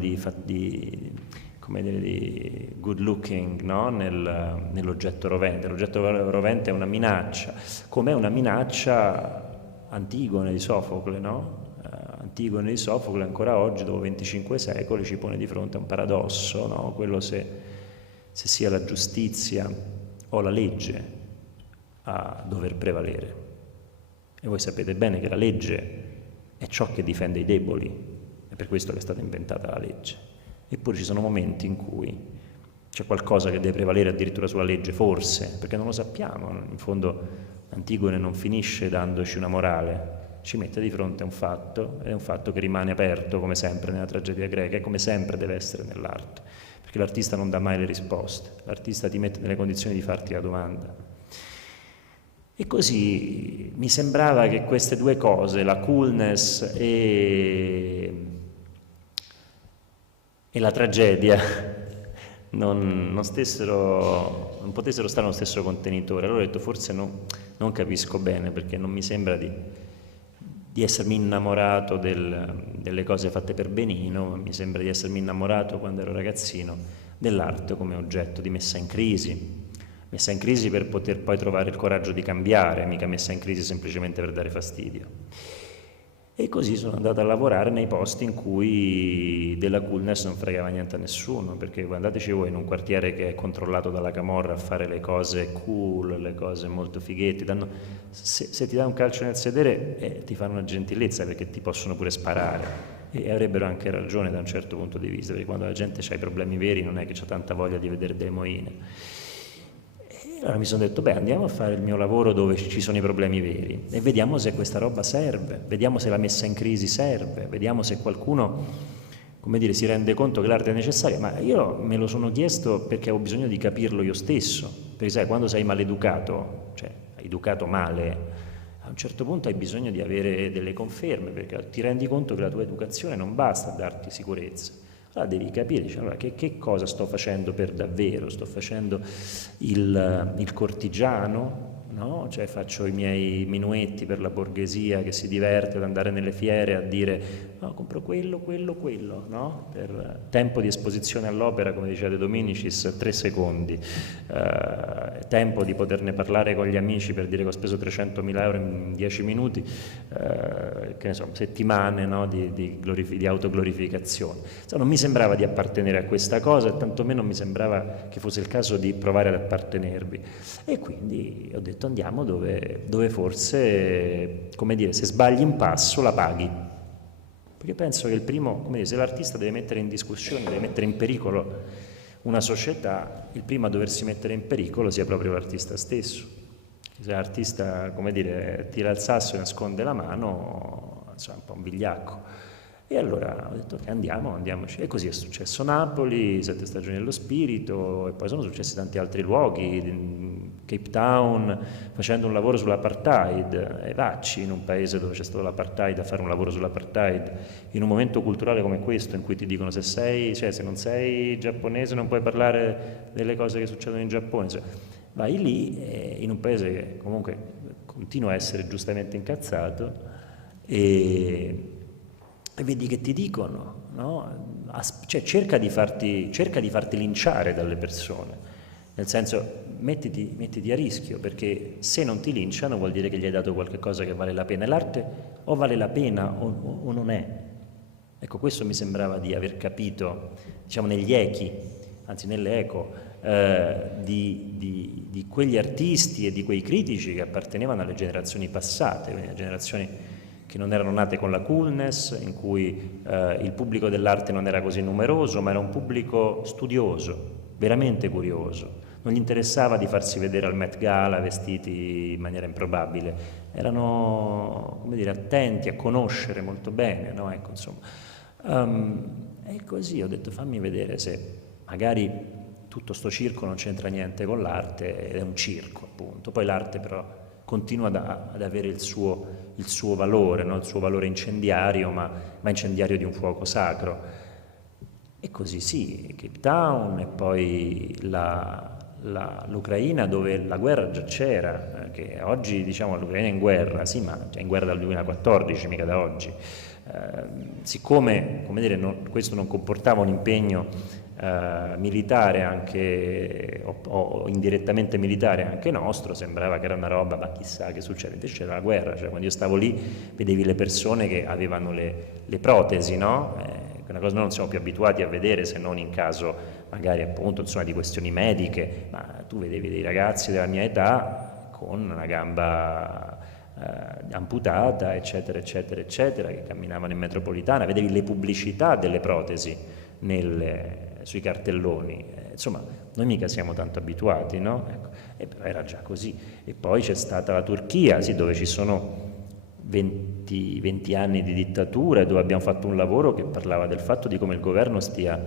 come dire, di good looking, no? Nell'oggetto rovente. L'oggetto rovente è una minaccia, come è una minaccia Antigone di Sofocle, no? Antigone di Sofocle ancora oggi, dopo 25 secoli, ci pone di fronte a un paradosso, no? Quello se sia la giustizia o la legge a dover prevalere. E voi sapete bene che la legge è ciò che difende i deboli, è per questo che è stata inventata la legge. Eppure ci sono momenti in cui c'è qualcosa che deve prevalere addirittura sulla legge, forse, perché non lo sappiamo. In fondo Antigone non finisce dandoci una morale, ci mette di fronte a un fatto, ed è un fatto che rimane aperto, come sempre nella tragedia greca, e come sempre deve essere nell'arte, perché l'artista non dà mai le risposte, l'artista ti mette nelle condizioni di farti la domanda. E così mi sembrava che queste due cose, la coolness e la tragedia, non potessero stare nello stesso contenitore. Allora ho detto forse non capisco bene, perché non mi sembra di essermi innamorato delle cose fatte per benino, mi sembra di essermi innamorato quando ero ragazzino dell'arte come oggetto di messa in crisi per poter poi trovare il coraggio di cambiare, mica messa in crisi semplicemente per dare fastidio. E così sono andato a lavorare nei posti in cui della coolness non fregava niente a nessuno, perché andateci voi in un quartiere che è controllato dalla camorra a fare le cose cool, le cose molto fighe, se ti dà un calcio nel sedere ti fanno una gentilezza, perché ti possono pure sparare, e avrebbero anche ragione da un certo punto di vista, perché quando la gente ha i problemi veri non è che ha tanta voglia di vedere delle moine. Allora mi sono detto, andiamo a fare il mio lavoro dove ci sono i problemi veri e vediamo se questa roba serve, vediamo se la messa in crisi serve, vediamo se qualcuno, come dire, si rende conto che l'arte è necessaria. Ma io me lo sono chiesto perché avevo bisogno di capirlo io stesso, perché sai, quando sei maleducato, cioè hai educato male, a un certo punto hai bisogno di avere delle conferme, perché ti rendi conto che la tua educazione non basta a darti sicurezza. Allora devi capire, allora, che cosa sto facendo per davvero? Sto facendo il cortigiano, no? Cioè faccio i miei minuetti per la borghesia che si diverte ad andare nelle fiere a dire no, compro quello, no? Per tempo di esposizione all'opera, come diceva De Dominicis, 3 secondi, tempo di poterne parlare con gli amici per dire che ho speso 300.000 euro in 10 minuti, che ne so, settimane, no? di autoglorificazione. Insomma, non mi sembrava di appartenere a questa cosa e tantomeno mi sembrava che fosse il caso di provare ad appartenervi, e quindi ho detto andiamo dove forse, come dire, se sbagli in passo la paghi, perché penso che il primo, come dire, se l'artista deve mettere in discussione, deve mettere in pericolo una società, il primo a doversi mettere in pericolo sia proprio l'artista stesso. Se l'artista, come dire, tira il sasso e nasconde la mano, insomma, è un po' un vigliacco. E allora ho detto andiamoci. E così è successo Napoli, 7 stagioni dello spirito, e poi sono successi tanti altri luoghi, Cape Town, facendo un lavoro sull'apartheid, e vacci in un paese dove c'è stato l'apartheid a fare un lavoro sull'apartheid, in un momento culturale come questo, in cui ti dicono se non sei giapponese non puoi parlare delle cose che succedono in Giappone, cioè, vai lì in un paese che comunque continua a essere giustamente incazzato e vedi che ti dicono, no? Cioè, cerca di farti linciare dalle persone, nel senso mettiti a rischio, perché se non ti linciano vuol dire che gli hai dato qualche cosa che vale la pena, e l'arte o vale la pena o non è. Ecco, questo mi sembrava di aver capito, diciamo, negli echi, anzi nelle eco, di quegli artisti e di quei critici che appartenevano alle generazioni passate, quindi alle generazioni che non erano nate con la coolness, in cui il pubblico dell'arte non era così numeroso, ma era un pubblico studioso, veramente curioso. Non gli interessava di farsi vedere al Met Gala vestiti in maniera improbabile, erano, come dire, attenti a conoscere molto bene, no? Ecco, insomma. E così ho detto fammi vedere se magari tutto sto circo non c'entra niente con l'arte ed è un circo, appunto. Poi l'arte però continua ad avere il suo valore, no? Il suo valore incendiario, ma incendiario di un fuoco sacro. E così sì, Cape Town e poi l'Ucraina dove la guerra già c'era, che oggi diciamo l'Ucraina è in guerra, sì, ma è in guerra dal 2014, mica da oggi. Siccome, come dire, questo non comportava un impegno militare anche o indirettamente militare anche nostro, sembrava che era una roba, ma chissà che succede, invece c'era la guerra, cioè quando io stavo lì vedevi le persone che avevano le protesi, no? Una cosa noi non siamo più abituati a vedere se non in caso magari appunto insomma di questioni mediche, ma tu vedevi dei ragazzi della mia età con una gamba amputata, eccetera, eccetera, eccetera, che camminavano in metropolitana, vedevi le pubblicità delle protesi sui cartelloni, insomma noi mica siamo tanto abituati, no? Ecco. E però era già così. E poi c'è stata la Turchia, sì, dove ci sono 20 anni di dittatura e dove abbiamo fatto un lavoro che parlava del fatto di come il governo stia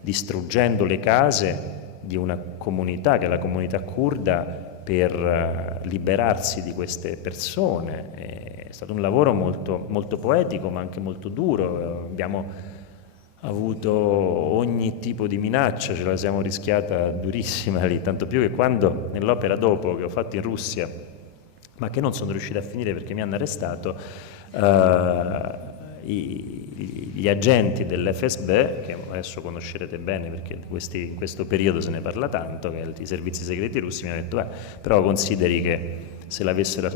distruggendo le case di una comunità, che è la comunità curda, per liberarsi di queste persone. È stato un lavoro molto, molto poetico ma anche molto duro, abbiamo avuto ogni tipo di minaccia, ce la siamo rischiata durissima lì, tanto più che quando nell'opera dopo che ho fatto in Russia, ma che non sono riuscito a finire perché mi hanno arrestato, gli agenti dell'FSB, che adesso conoscerete bene perché in questo periodo se ne parla tanto, che i servizi segreti russi, mi hanno detto però consideri che se l'avessero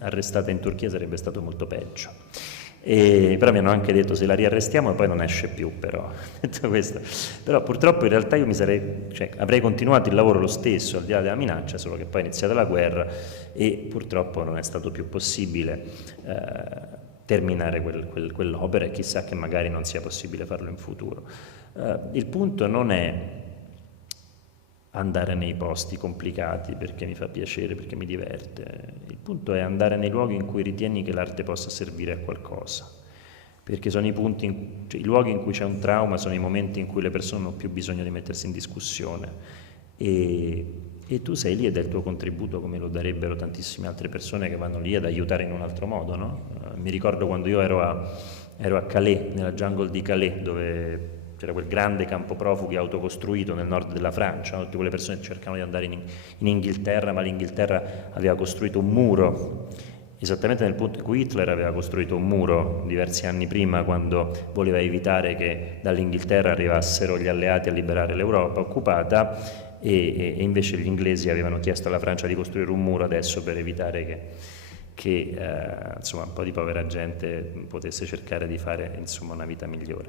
arrestata in Turchia sarebbe stato molto peggio. Però mi hanno anche detto se la riarrestiamo poi non esce più, però detto questo. Però purtroppo in realtà io avrei continuato il lavoro lo stesso al di là della minaccia, solo che poi è iniziata la guerra e purtroppo non è stato più possibile terminare quell'opera, e chissà che magari non sia possibile farlo in futuro. Il punto non è andare nei posti complicati perché mi fa piacere, perché mi diverte, il punto è andare nei luoghi in cui ritieni che l'arte possa servire a qualcosa, perché sono i luoghi in cui c'è un trauma, sono i momenti in cui le persone hanno più bisogno di mettersi in discussione e tu sei lì ed è il tuo contributo, come lo darebbero tantissime altre persone che vanno lì ad aiutare in un altro modo, no? Mi ricordo quando io ero a Calais, nella jungle di Calais, dove c'era quel grande campo profughi autocostruito nel nord della Francia, no? Tutte quelle persone che cercavano di andare in Inghilterra, ma l'Inghilterra aveva costruito un muro, esattamente nel punto in cui Hitler aveva costruito un muro diversi anni prima, quando voleva evitare che dall'Inghilterra arrivassero gli alleati a liberare l'Europa occupata, e invece gli inglesi avevano chiesto alla Francia di costruire un muro adesso per evitare che insomma un po' di povera gente potesse cercare di fare insomma una vita migliore.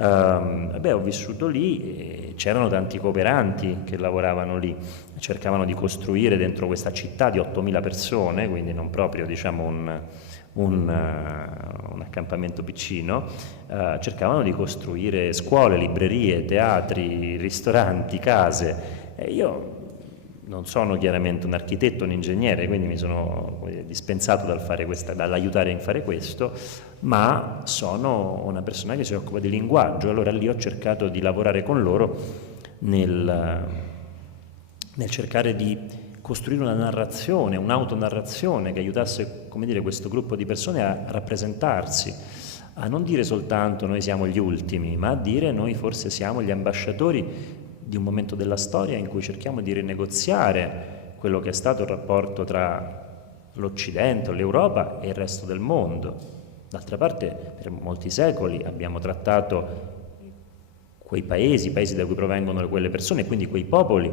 Ho vissuto lì, c'erano tanti cooperanti che lavoravano lì, cercavano di costruire dentro questa città di 8.000 persone, quindi non proprio diciamo un accampamento piccino, cercavano di costruire scuole, librerie, teatri, ristoranti, case. E io non sono chiaramente un architetto, un ingegnere, quindi mi sono dispensato dall'aiutare a fare questo, ma sono una persona che si occupa di linguaggio, allora lì ho cercato di lavorare con loro nel cercare di costruire una narrazione, un'autonarrazione che aiutasse, come dire, questo gruppo di persone a rappresentarsi, a non dire soltanto noi siamo gli ultimi, ma a dire noi forse siamo gli ambasciatori di un momento della storia in cui cerchiamo di rinegoziare quello che è stato il rapporto tra l'Occidente, l'Europa e il resto del mondo. D'altra parte, per molti secoli abbiamo trattato quei paesi da cui provengono quelle persone, e quindi quei popoli,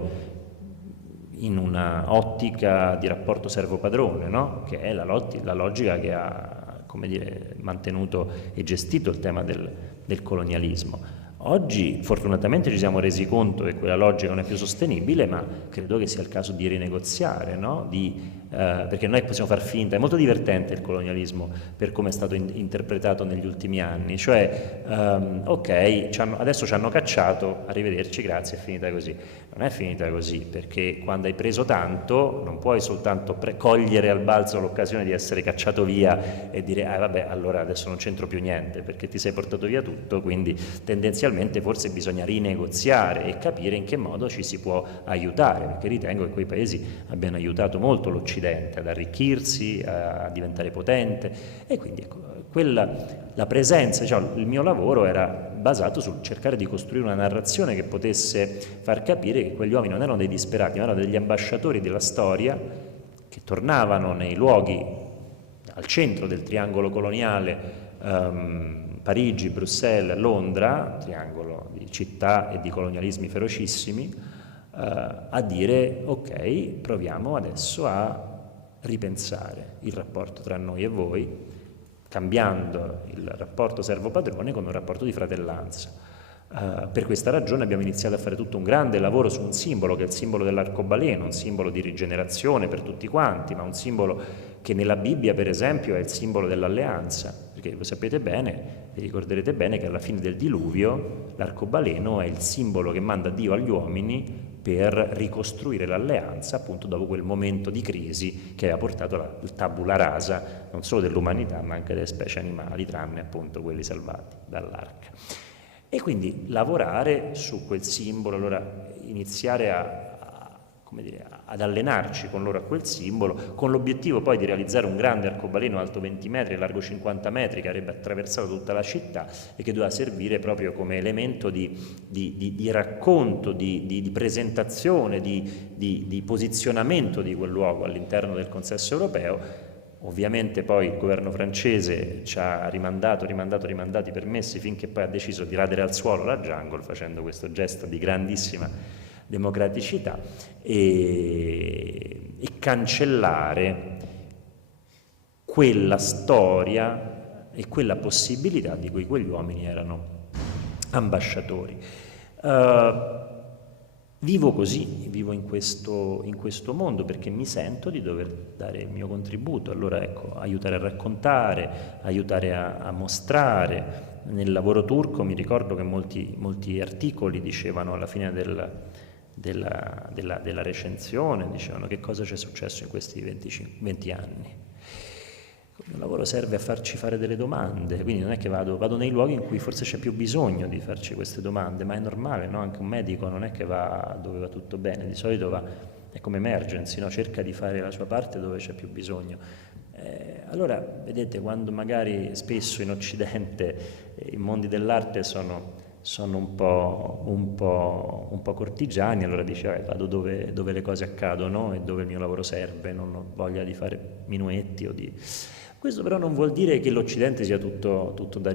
in una ottica di rapporto servo-padrone, no? Che è la logica che ha, come dire, mantenuto e gestito il tema del colonialismo. Oggi fortunatamente ci siamo resi conto che quella logica non è più sostenibile, ma credo che sia il caso di rinegoziare, no? Perché noi possiamo far finta, è molto divertente il colonialismo per come è stato interpretato negli ultimi anni, cioè ok, adesso ci hanno cacciato, arrivederci, grazie, è finita così. Non è finita così, perché quando hai preso tanto non puoi soltanto cogliere al balzo l'occasione di essere cacciato via e dire vabbè, allora adesso non c'entro più niente, perché ti sei portato via tutto, quindi tendenzialmente forse bisogna rinegoziare e capire in che modo ci si può aiutare, perché ritengo che quei paesi abbiano aiutato molto l'Occidente ad arricchirsi, a diventare potente, e quindi ecco, la presenza, cioè, il mio lavoro era basato sul cercare di costruire una narrazione che potesse far capire che quegli uomini non erano dei disperati, ma erano degli ambasciatori della storia che tornavano nei luoghi al centro del triangolo coloniale, Parigi, Bruxelles, Londra, triangolo di città e di colonialismi ferocissimi, a dire ok, proviamo adesso a ripensare il rapporto tra noi e voi, cambiando il rapporto servo-padrone con un rapporto di fratellanza. Per questa ragione abbiamo iniziato a fare tutto un grande lavoro su un simbolo che è il simbolo dell'arcobaleno, un simbolo di rigenerazione per tutti quanti, ma un simbolo che nella Bibbia, per esempio, è il simbolo dell'alleanza, perché lo sapete bene, vi ricorderete bene che alla fine del diluvio l'arcobaleno è il simbolo che manda Dio agli uomini per ricostruire l'alleanza, appunto dopo quel momento di crisi che aveva portato la tabula rasa non solo dell'umanità ma anche delle specie animali, tranne appunto quelli salvati dall'arca. E quindi lavorare su quel simbolo, allora iniziare ad allenarci con loro a quel simbolo, con l'obiettivo poi di realizzare un grande arcobaleno alto 20 metri e largo 50 metri che avrebbe attraversato tutta la città e che doveva servire proprio come elemento di racconto, di presentazione, di posizionamento di quel luogo all'interno del consesso europeo. Ovviamente poi il governo francese ci ha rimandati i permessi finché poi ha deciso di radere al suolo la jungle facendo questo gesto di grandissima democraticità e cancellare quella storia e quella possibilità di cui quegli uomini erano ambasciatori. Vivo così, vivo in questo mondo perché mi sento di dover dare il mio contributo, allora ecco, aiutare a raccontare, aiutare a mostrare. Nel lavoro turco mi ricordo che molti articoli dicevano alla fine della recensione, dicevano che cosa c'è successo in questi 20 anni. Il mio lavoro serve a farci fare delle domande, quindi non è che vado nei luoghi in cui forse c'è più bisogno di farci queste domande, ma è normale, no? Anche un medico non è che va dove va tutto bene, di solito è come emergency, no? Cerca di fare la sua parte dove c'è più bisogno. Allora, vedete, quando magari spesso in Occidente i mondi dell'arte sono un po' cortigiani, allora dice vado dove le cose accadono e dove il mio lavoro serve, non ho voglia di fare minuetti o di... Questo però non vuol dire che l'Occidente sia tutto da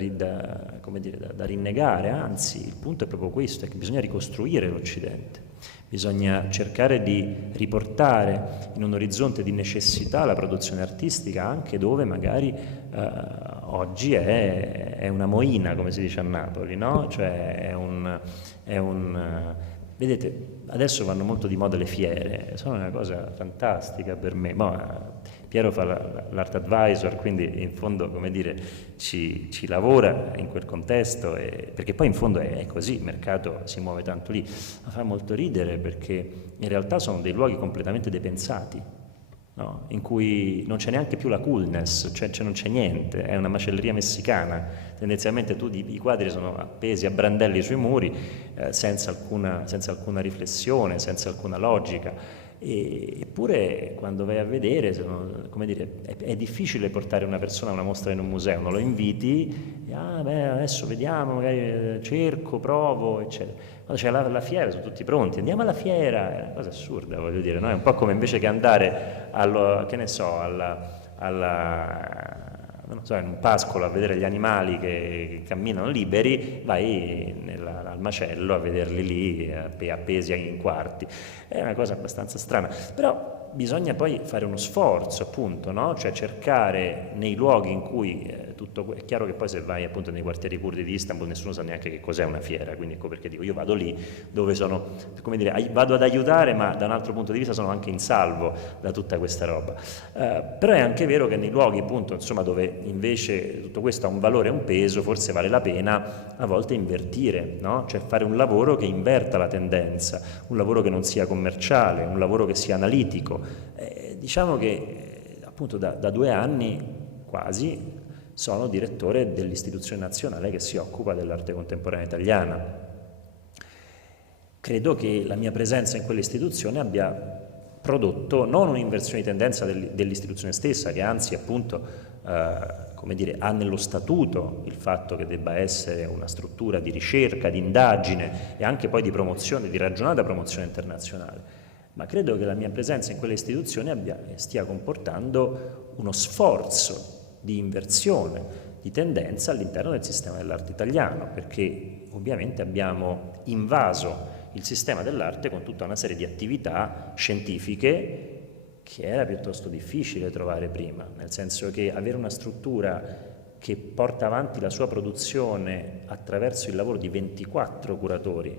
rinnegare, anzi il punto è proprio questo, è che bisogna ricostruire l'Occidente, bisogna cercare di riportare in un orizzonte di necessità la produzione artistica anche dove magari oggi è una moina, come si dice a Napoli, no? Cioè vedete, adesso vanno molto di moda le fiere, sono una cosa fantastica per me. Piero fa l'art advisor, quindi in fondo, come dire, ci lavora in quel contesto, perché poi in fondo è così, il mercato si muove tanto lì. Ma fa molto ridere perché in realtà sono dei luoghi completamente depensati, no? In cui non c'è neanche più la coolness, cioè non c'è niente, è una macelleria messicana. Tendenzialmente i quadri sono appesi a brandelli sui muri senza alcuna riflessione, senza alcuna logica. Eppure quando vai a vedere, come dire, è difficile portare una persona a una mostra in un museo, non lo inviti, adesso vediamo, magari cerco, provo, eccetera. Quando c'è la fiera sono tutti pronti, andiamo alla fiera, è una cosa assurda, voglio dire, no? È un po' come invece che andare non so, in un pascolo a vedere gli animali che camminano liberi, vai al macello a vederli lì appesi in quarti. È una cosa abbastanza strana, però bisogna poi fare uno sforzo, appunto, no? Cioè cercare nei luoghi in cui è chiaro che poi se vai appunto nei quartieri curdi di Istanbul nessuno sa neanche che cos'è una fiera, quindi ecco perché dico io vado lì dove sono, come dire, vado ad aiutare, ma da un altro punto di vista sono anche in salvo da tutta questa roba. Però è anche vero che nei luoghi appunto, insomma, dove invece tutto questo ha un valore e un peso, forse vale la pena a volte invertire, no? Cioè fare un lavoro che inverta la tendenza, un lavoro che non sia commerciale, un lavoro che sia analitico. Diciamo che appunto da 2 anni quasi sono direttore dell'istituzione nazionale che si occupa dell'arte contemporanea italiana. Credo che la mia presenza in quell'istituzione abbia prodotto non un'inversione di tendenza dell'istituzione stessa, che anzi appunto come dire, ha nello statuto il fatto che debba essere una struttura di ricerca, di indagine e anche poi di promozione, di ragionata promozione internazionale, ma credo che la mia presenza in quelle istituzioni stia comportando uno sforzo di inversione di tendenza all'interno del sistema dell'arte italiano, perché ovviamente abbiamo invaso il sistema dell'arte con tutta una serie di attività scientifiche che era piuttosto difficile trovare prima, nel senso che avere una struttura che porta avanti la sua produzione attraverso il lavoro di 24 curatori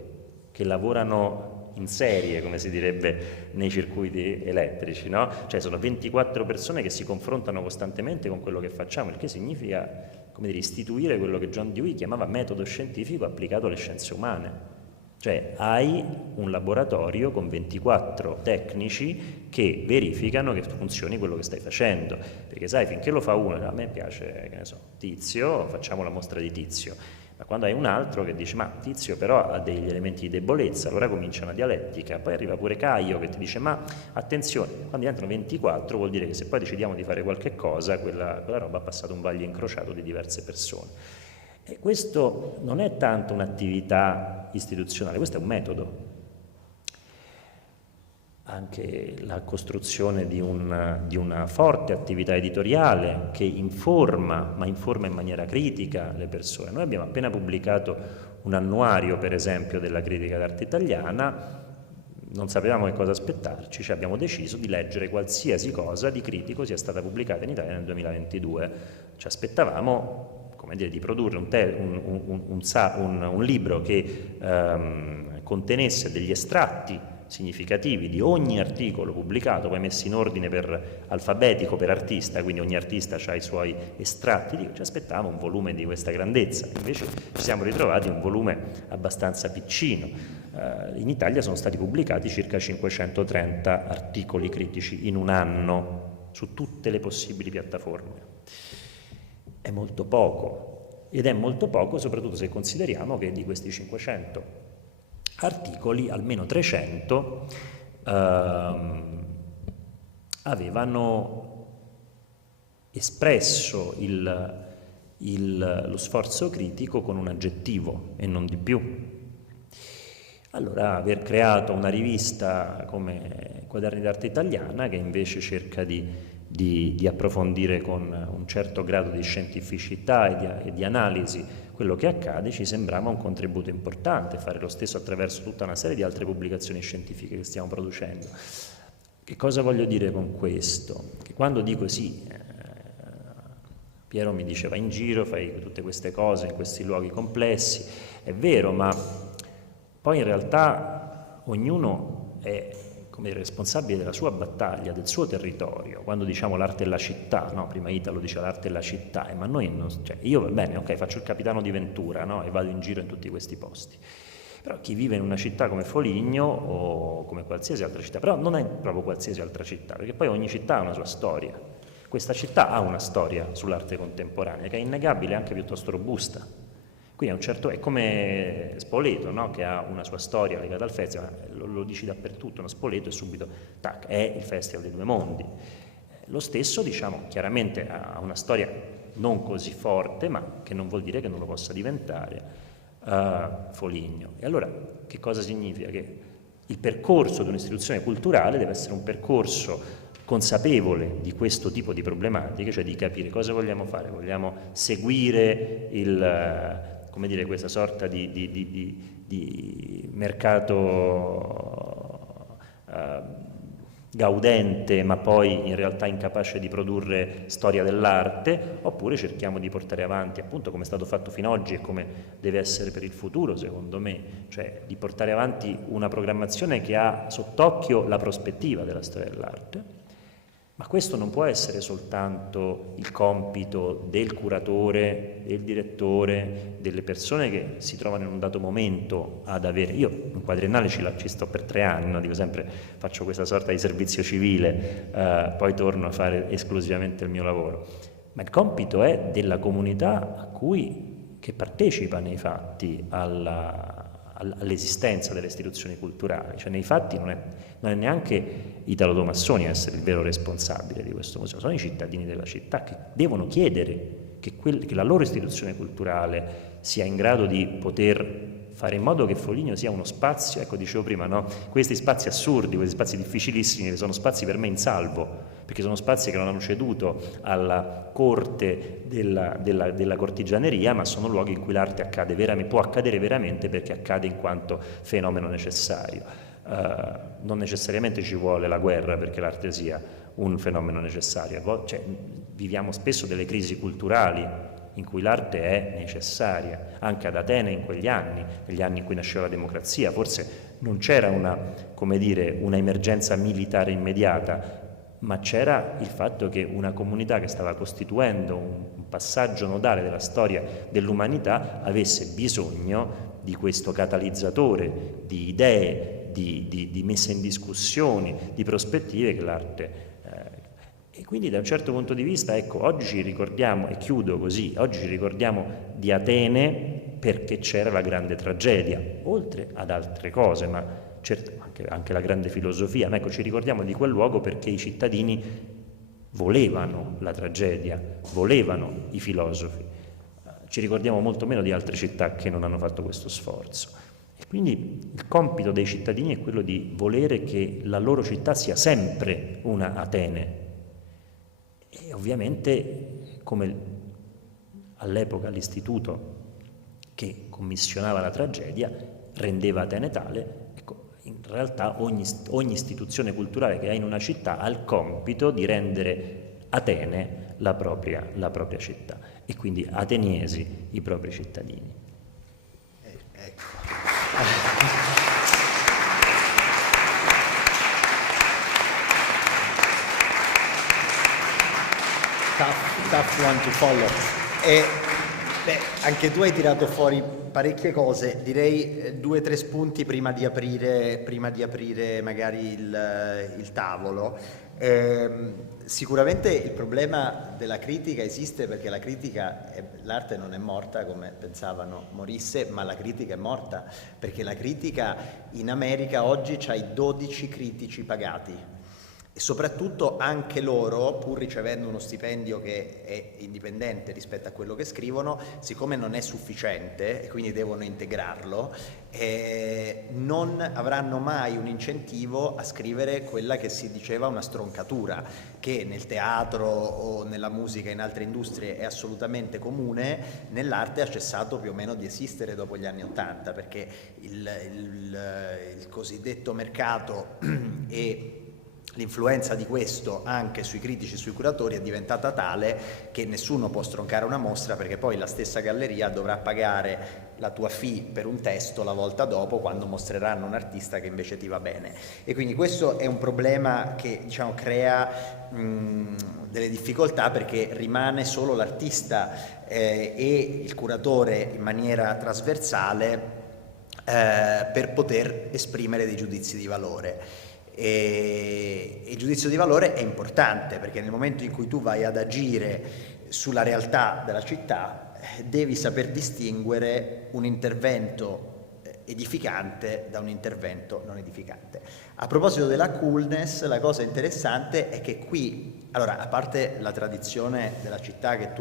che lavorano in serie, come si direbbe nei circuiti elettrici, no? Cioè sono 24 persone che si confrontano costantemente con quello che facciamo, il che significa, come dire, istituire quello che John Dewey chiamava metodo scientifico applicato alle scienze umane. Cioè hai un laboratorio con 24 tecnici che verificano che funzioni quello che stai facendo, perché sai, finché lo fa uno, a me piace, che ne so, Tizio, facciamo la mostra di Tizio, ma quando hai un altro che dice ma Tizio però ha degli elementi di debolezza, allora comincia una dialettica, poi arriva pure Caio che ti dice ma attenzione, quando diventano 24 vuol dire che se poi decidiamo di fare qualche cosa, quella roba ha passato un vaglio incrociato di diverse persone. E questo non è tanto un'attività istituzionale, questo è un metodo. Anche la costruzione di una forte attività editoriale che informa, ma informa in maniera critica le persone. Noi abbiamo appena pubblicato un annuario, per esempio, della critica d'arte italiana, non sapevamo che cosa aspettarci, cioè abbiamo deciso di leggere qualsiasi cosa di critico sia stata pubblicata in Italia nel 2022. Ci aspettavamo, come dire, di produrre un libro che contenesse degli estratti significativi di ogni articolo pubblicato, poi messi in ordine alfabetico per artista, quindi ogni artista ha i suoi estratti, ci aspettavamo un volume di questa grandezza, invece ci siamo ritrovati un volume abbastanza piccino. In Italia sono stati pubblicati circa 530 articoli critici in un anno su tutte le possibili piattaforme. È molto poco, ed è molto poco soprattutto se consideriamo che di questi 500 articoli, almeno 300 avevano espresso lo sforzo critico con un aggettivo e non di più. Allora, aver creato una rivista come Quaderni d'Arte Italiana, che invece cerca di approfondire con un certo grado di scientificità e di analisi quello che accade, ci sembrava un contributo importante, fare lo stesso attraverso tutta una serie di altre pubblicazioni scientifiche che stiamo producendo. Che cosa voglio dire con questo? Che quando dico sì, Piero mi diceva in giro, fai tutte queste cose in questi luoghi complessi, è vero, ma poi in realtà ognuno è come responsabile della sua battaglia, del suo territorio. Quando diciamo l'arte è la città, no? Prima Italo diceva l'arte è la città, ma noi non, cioè, io va bene, ok, faccio il capitano di Ventura, no? E vado in giro in tutti questi posti. Però chi vive in una città come Foligno o come qualsiasi altra città, però non è proprio qualsiasi altra città, perché poi ogni città ha una sua storia. Questa città ha una storia sull'arte contemporanea che è innegabile e anche piuttosto robusta. Quindi è come Spoleto, no? Che ha una sua storia legata al festival, lo dici dappertutto, no? Spoleto e subito, tac, è il Festival dei Due Mondi. Lo stesso, diciamo, chiaramente ha una storia non così forte, ma che non vuol dire che non lo possa diventare Foligno. E allora, che cosa significa? Che il percorso di un'istituzione culturale deve essere un percorso consapevole di questo tipo di problematiche, cioè di capire cosa vogliamo fare, vogliamo seguire questa sorta di mercato gaudente ma poi in realtà incapace di produrre storia dell'arte, oppure cerchiamo di portare avanti, appunto come è stato fatto fino ad oggi e come deve essere per il futuro secondo me, cioè di portare avanti una programmazione che ha sott'occhio la prospettiva della storia dell'arte. Ma questo non può essere soltanto il compito del curatore, del direttore, delle persone che si trovano in un dato momento ad avere. Io in quadriennale ci sto per 3 anni, no? Dico sempre, faccio questa sorta di servizio civile, poi torno a fare esclusivamente il mio lavoro. Ma il compito è della comunità che partecipa nei fatti all'esistenza delle istituzioni culturali. Cioè nei fatti non è neanche Italo Tomassoni a essere il vero responsabile di questo museo, sono i cittadini della città che devono chiedere che la loro istituzione culturale sia in grado di poter fare in modo che Foligno sia uno spazio, ecco dicevo prima, no? Questi spazi assurdi, questi spazi difficilissimi, sono spazi per me in salvo, perché sono spazi che non hanno ceduto alla corte della cortigianeria, ma sono luoghi in cui l'arte può accadere veramente, perché accade in quanto fenomeno necessario. Non necessariamente ci vuole la guerra perché l'arte sia un fenomeno necessario, cioè, viviamo spesso delle crisi culturali in cui l'arte è necessaria, anche ad Atene in quegli anni, negli anni in cui nasceva la democrazia. Forse non c'era una emergenza militare immediata, ma c'era il fatto che una comunità che stava costituendo un passaggio nodale della storia dell'umanità avesse bisogno di questo catalizzatore di idee, di messa in discussione, di prospettive che l'arte. E quindi da un certo punto di vista, ecco, oggi ci ricordiamo, e chiudo così, oggi ci ricordiamo di Atene perché c'era la grande tragedia, oltre ad altre cose, ma certo anche la grande filosofia, ma ecco, ci ricordiamo di quel luogo perché i cittadini volevano la tragedia, volevano i filosofi. Ci ricordiamo molto meno di altre città che non hanno fatto questo sforzo. E quindi il compito dei cittadini è quello di volere che la loro città sia sempre una Atene. E ovviamente, come all'epoca l'istituto che commissionava la tragedia rendeva Atene tale, ecco, in realtà ogni istituzione culturale che ha in una città ha il compito di rendere Atene la propria città, e quindi ateniesi i propri cittadini. Ecco. Tough one to follow. Anche tu hai tirato fuori parecchie cose, direi 2 o 3 spunti prima di aprire magari il tavolo. Sicuramente il problema della critica esiste perché l'arte non è morta come pensavano morisse, ma la critica è morta perché la critica in America oggi c'ha i 12 critici pagati. E soprattutto anche loro, pur ricevendo uno stipendio che è indipendente rispetto a quello che scrivono, siccome non è sufficiente e quindi devono integrarlo, non avranno mai un incentivo a scrivere quella che si diceva una stroncatura, che nel teatro o nella musica in altre industrie è assolutamente comune, nell'arte ha cessato più o meno di esistere dopo gli anni '80, perché il cosiddetto mercato e l'influenza di questo anche sui critici e sui curatori è diventata tale che nessuno può stroncare una mostra, perché poi la stessa galleria dovrà pagare la tua fee per un testo la volta dopo, quando mostreranno un artista che invece ti va bene. E quindi questo è un problema che, diciamo, crea delle difficoltà, perché rimane solo l'artista e il curatore in maniera trasversale per poter esprimere dei giudizi di valore. E il giudizio di valore è importante, perché nel momento in cui tu vai ad agire sulla realtà della città devi saper distinguere un intervento edificante da un intervento non edificante. A proposito della coolness, la cosa interessante è che qui, allora, a parte la tradizione della città a cui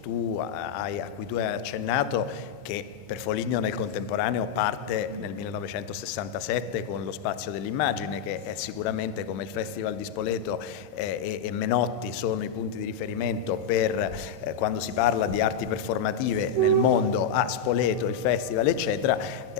tu hai accennato, che per Foligno nel contemporaneo parte nel 1967 con lo Spazio dell'immagine, che è sicuramente, come il Festival di Spoleto e Menotti, sono i punti di riferimento per quando si parla di arti performative nel mondo. A Spoleto, il festival eccetera,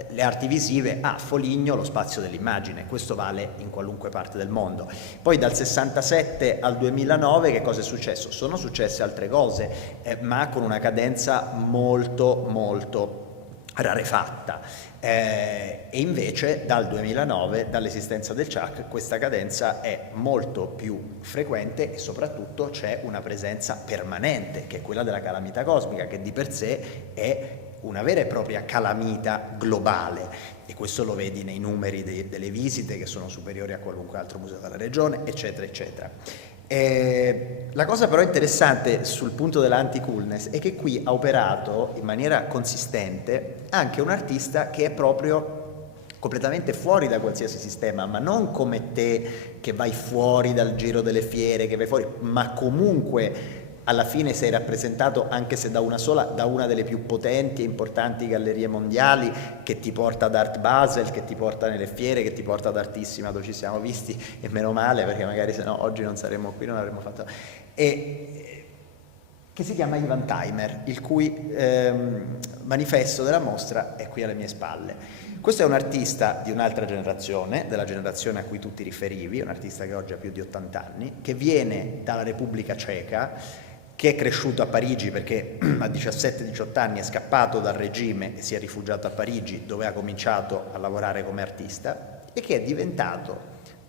le arti visive, a Foligno lo Spazio dell'immagine. Questo vale in qualunque parte del mondo. Poi dal 67 al 2009 che cosa è successo? Sono successe altre cose, ma con una cadenza molto rarefatta, e invece dal 2009, dall'esistenza del CIAC, questa cadenza è molto più frequente e soprattutto c'è una presenza permanente, che è quella della calamità cosmica, che di per sé è una vera e propria calamita globale, e questo lo vedi nei numeri delle visite, che sono superiori a qualunque altro museo della regione, eccetera eccetera. La cosa però interessante sul punto dell'anti-coolness è che qui ha operato in maniera consistente anche un artista che è proprio completamente fuori da qualsiasi sistema, ma non come te che vai fuori dal giro delle fiere, che vai fuori, ma comunque alla fine sei rappresentato, anche se da una delle più potenti e importanti gallerie mondiali, che ti porta ad Art Basel, che ti porta nelle fiere, che ti porta ad Artissima, dove ci siamo visti, e meno male, perché magari se no oggi non saremmo qui, non avremmo fatto... che si chiama Ivan Timer, il cui manifesto della mostra è qui alle mie spalle. Questo è un artista di un'altra generazione, della generazione a cui tu ti riferivi, un artista che oggi ha più di 80 anni, che viene dalla Repubblica Ceca, che è cresciuto a Parigi perché a 17-18 anni è scappato dal regime e si è rifugiato a Parigi, dove ha cominciato a lavorare come artista, e che è diventato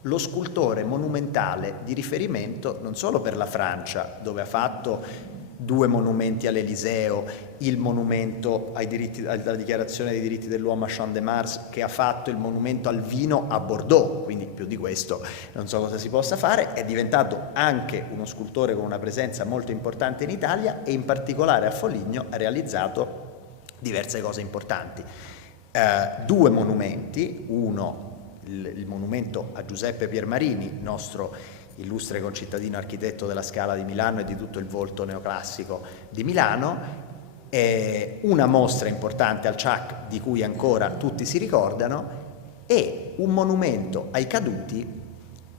lo scultore monumentale di riferimento non solo per la Francia, dove ha fatto 2 monumenti all'Eliseo, il monumento alla dichiarazione dei diritti dell'uomo a Champ de Mars, che ha fatto il monumento al vino a Bordeaux, quindi più di questo non so cosa si possa fare. È diventato anche uno scultore con una presenza molto importante in Italia, e in particolare a Foligno ha realizzato diverse cose importanti. 2 monumenti, uno il monumento a Giuseppe Piermarini, nostro illustre concittadino architetto della Scala di Milano e di tutto il volto neoclassico di Milano, una mostra importante al CIAC di cui ancora tutti si ricordano, e un monumento ai caduti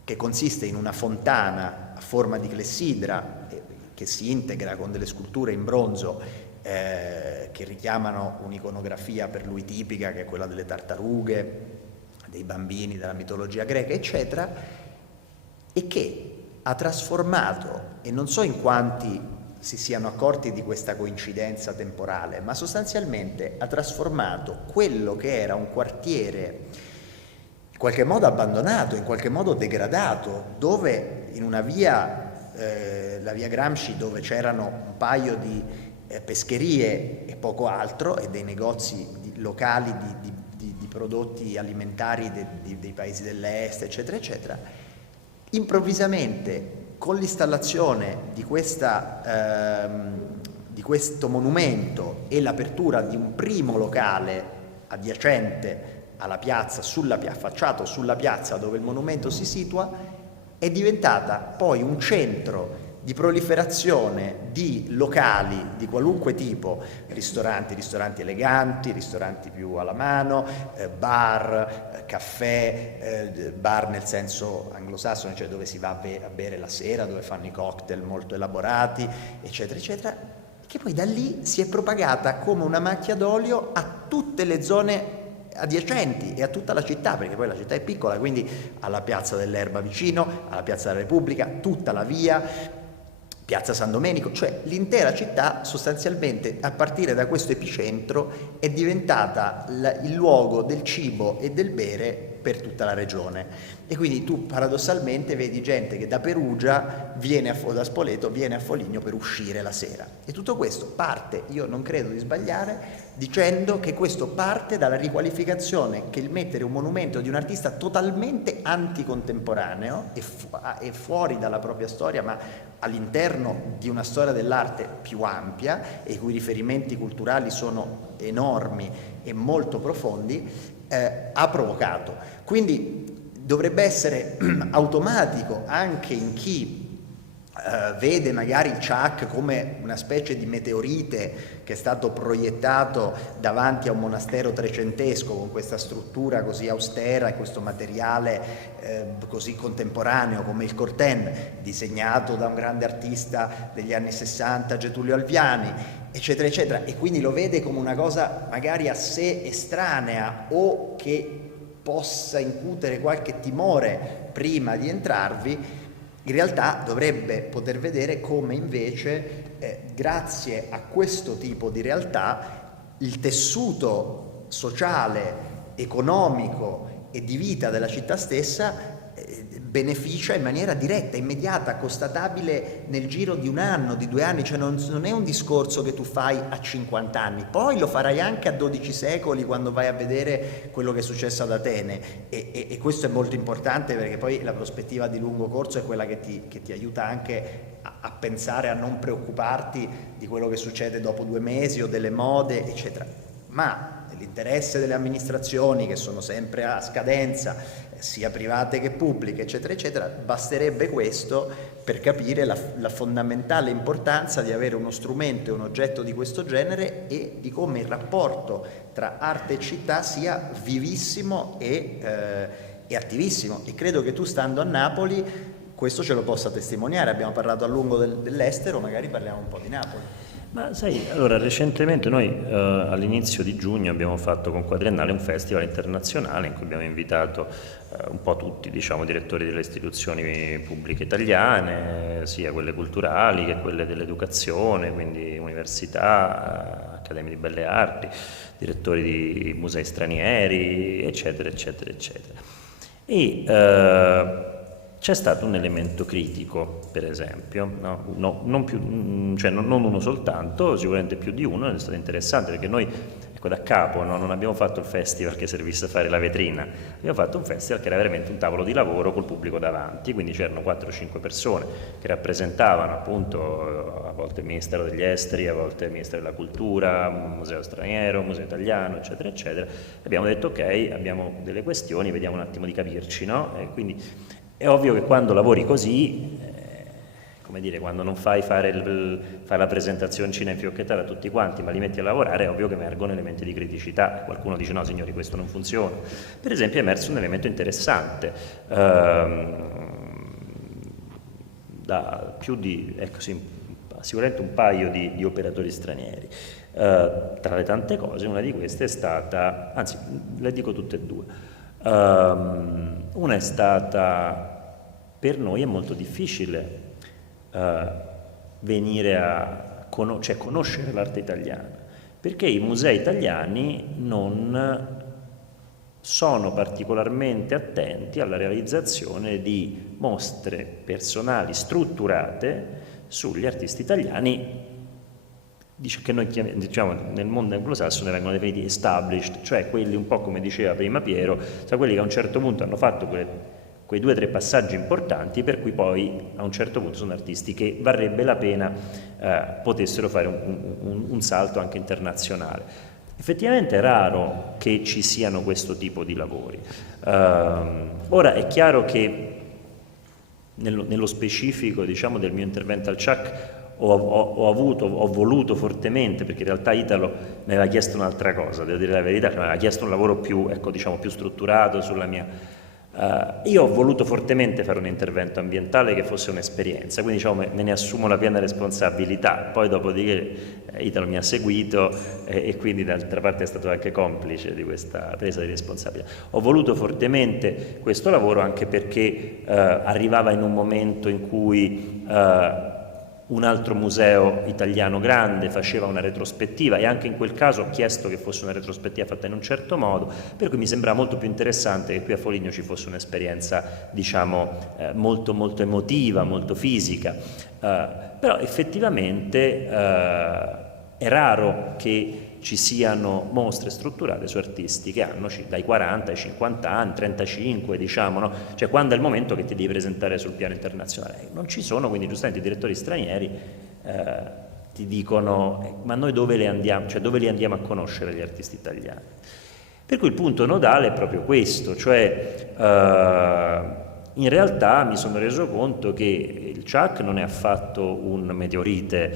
che consiste in una fontana a forma di clessidra che si integra con delle sculture in bronzo che richiamano un'iconografia per lui tipica, che è quella delle tartarughe, dei bambini della mitologia greca, eccetera, e che ha trasformato, e non so in quanti si siano accorti di questa coincidenza temporale, ma sostanzialmente ha trasformato quello che era un quartiere in qualche modo abbandonato, in qualche modo degradato, dove in una via, la via Gramsci, dove c'erano un paio di pescherie e poco altro, e dei negozi locali di prodotti alimentari dei paesi dell'est, eccetera, eccetera, improvvisamente con l'installazione di questo monumento e l'apertura di un primo locale adiacente alla piazza, affacciato sulla piazza dove il monumento si situa, è diventata poi un centro di proliferazione di locali di qualunque tipo, ristoranti eleganti, ristoranti più alla mano, bar, caffè, bar nel senso anglosassone, cioè dove si va a bere la sera, dove fanno i cocktail molto elaborati, eccetera, eccetera, che poi da lì si è propagata come una macchia d'olio a tutte le zone adiacenti e a tutta la città, perché poi la città è piccola, quindi alla Piazza dell'Erba vicino, alla Piazza della Repubblica, tutta la via, Piazza San Domenico, cioè l'intera città sostanzialmente, a partire da questo epicentro, è diventata il luogo del cibo e del bere per tutta la regione. E quindi tu paradossalmente vedi gente che da Perugia da Spoleto viene a Foligno per uscire la sera. E tutto questo parte, io non credo di sbagliare, dicendo che questo parte dalla riqualificazione che il mettere un monumento di un artista totalmente anticontemporaneo e fuori dalla propria storia, ma all'interno di una storia dell'arte più ampia, e i cui riferimenti culturali sono enormi e molto profondi, ha provocato. Quindi dovrebbe essere automatico anche in chi vede magari il CIAC come una specie di meteorite che è stato proiettato davanti a un monastero trecentesco, con questa struttura così austera e questo materiale così contemporaneo come il Corten, disegnato da un grande artista degli anni 60, Getulio Alviani, eccetera, eccetera, e quindi lo vede come una cosa magari a sé estranea o che possa incutere qualche timore prima di entrarvi. In realtà dovrebbe poter vedere come invece, grazie a questo tipo di realtà, il tessuto sociale, economico e di vita della città stessa beneficia in maniera diretta, immediata, constatabile nel giro di un anno, di 2 anni, cioè non è un discorso che tu fai a 50 anni, poi lo farai anche a 12 secoli quando vai a vedere quello che è successo ad Atene e questo è molto importante perché poi la prospettiva di lungo corso è quella che ti aiuta anche a pensare, a non preoccuparti di quello che succede dopo 2 mesi o delle mode, eccetera. Ma nell'interesse delle amministrazioni che sono sempre a scadenza, sia private che pubbliche, eccetera, eccetera, basterebbe questo per capire la fondamentale importanza di avere uno strumento e un oggetto di questo genere e di come il rapporto tra arte e città sia vivissimo e attivissimo. E credo che tu, stando a Napoli, questo ce lo possa testimoniare. Abbiamo parlato a lungo dell'estero, magari parliamo un po' di Napoli. Ma sai, allora recentemente noi all'inizio di giugno abbiamo fatto con Quadriennale un festival internazionale in cui abbiamo invitato un po' tutti, diciamo, direttori delle istituzioni pubbliche italiane, sia quelle culturali che quelle dell'educazione, quindi università, accademie di belle arti, direttori di musei stranieri, eccetera, eccetera, eccetera. E c'è stato un elemento critico, per esempio, non uno soltanto, sicuramente più di uno, è stato interessante perché noi, ecco, da capo non abbiamo fatto il festival che servisse a fare la vetrina, abbiamo fatto un festival che era veramente un tavolo di lavoro col pubblico davanti, quindi c'erano 4-5 persone che rappresentavano appunto a volte il Ministero degli Esteri, a volte il Ministero della Cultura, un museo straniero, un museo italiano, eccetera, eccetera. Abbiamo detto ok, abbiamo delle questioni, vediamo un attimo di capirci, no? E quindi è ovvio che quando lavori così, come dire, quando non fai la presentazioncina infiocchettata a tutti quanti, ma li metti a lavorare, è ovvio che emergono elementi di criticità. Qualcuno dice no signori, questo non funziona. Per esempio è emerso un elemento interessante, da più di, ecco sì, sicuramente un paio di operatori stranieri. Tra le tante cose, una di queste è stata, anzi le dico tutte e due. Una è stata, per noi è molto difficile venire a conoscere l'arte italiana, perché i musei italiani non sono particolarmente attenti alla realizzazione di mostre personali strutturate sugli artisti italiani, che noi diciamo nel mondo anglosassone vengono definiti established, cioè quelli un po' come diceva prima Piero, cioè quelli che a un certo punto hanno fatto quei 2 o 3 passaggi importanti per cui poi a un certo punto sono artisti che varrebbe la pena potessero fare un salto anche internazionale. Effettivamente è raro che ci siano questo tipo di lavori. Ora è chiaro che nello specifico, diciamo, del mio intervento al CIAC ho voluto fortemente, perché in realtà Italo mi aveva chiesto un'altra cosa, devo dire la verità, mi aveva chiesto un lavoro più, ecco, diciamo, più strutturato sulla mia... io ho voluto fortemente fare un intervento ambientale che fosse un'esperienza, quindi diciamo, me ne assumo la piena responsabilità, poi dopodiché Italo mi ha seguito e quindi d'altra parte è stato anche complice di questa presa di responsabilità. Ho voluto fortemente questo lavoro anche perché arrivava in un momento in cui un altro museo italiano grande faceva una retrospettiva e anche in quel caso ho chiesto che fosse una retrospettiva fatta in un certo modo, per cui mi sembrava molto più interessante che qui a Foligno ci fosse un'esperienza, diciamo, molto molto emotiva, molto fisica, però effettivamente è raro che ci siano mostre strutturate su artisti che hanno dai 40 ai 50 anni, 35, diciamo, no? Cioè quando è il momento che ti devi presentare sul piano internazionale. Non ci sono, quindi giustamente i direttori stranieri ti dicono ma noi dove li andiamo a conoscere gli artisti italiani? Per cui il punto nodale è proprio questo, cioè in realtà mi sono reso conto che il CIAC non è affatto un meteorite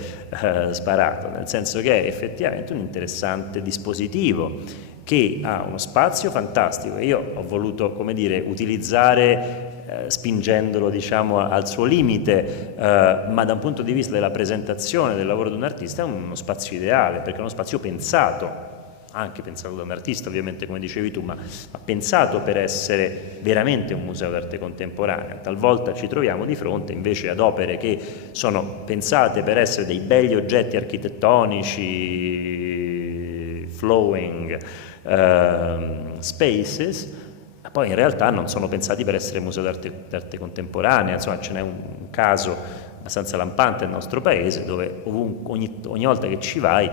sparato, nel senso che è effettivamente un interessante dispositivo che ha uno spazio fantastico. Io ho voluto, come dire, utilizzare spingendolo, diciamo, al suo limite, ma da un punto di vista della presentazione del lavoro di un artista è uno spazio ideale, perché è uno spazio pensato, anche pensato da un artista ovviamente come dicevi tu, ma pensato per essere veramente un museo d'arte contemporanea. Talvolta ci troviamo di fronte invece ad opere che sono pensate per essere dei belli oggetti architettonici, flowing spaces, ma poi in realtà non sono pensati per essere museo d'arte contemporanea. Insomma, ce n'è un caso abbastanza lampante nel nostro paese, dove ogni volta che ci vai,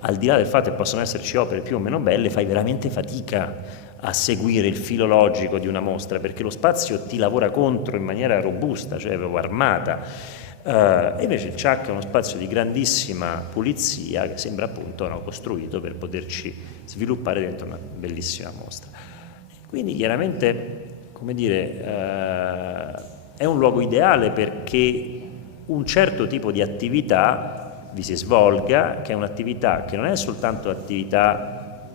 al di là del fatto che possono esserci opere più o meno belle, fai veramente fatica a seguire il filo logico di una mostra, perché lo spazio ti lavora contro in maniera robusta, cioè proprio armata. E invece il CIAC è uno spazio di grandissima pulizia che sembra appunto costruito per poterci sviluppare dentro una bellissima mostra. Quindi chiaramente, come dire, è un luogo ideale perché un certo tipo di attività vi si svolga, che è un'attività che non è soltanto attività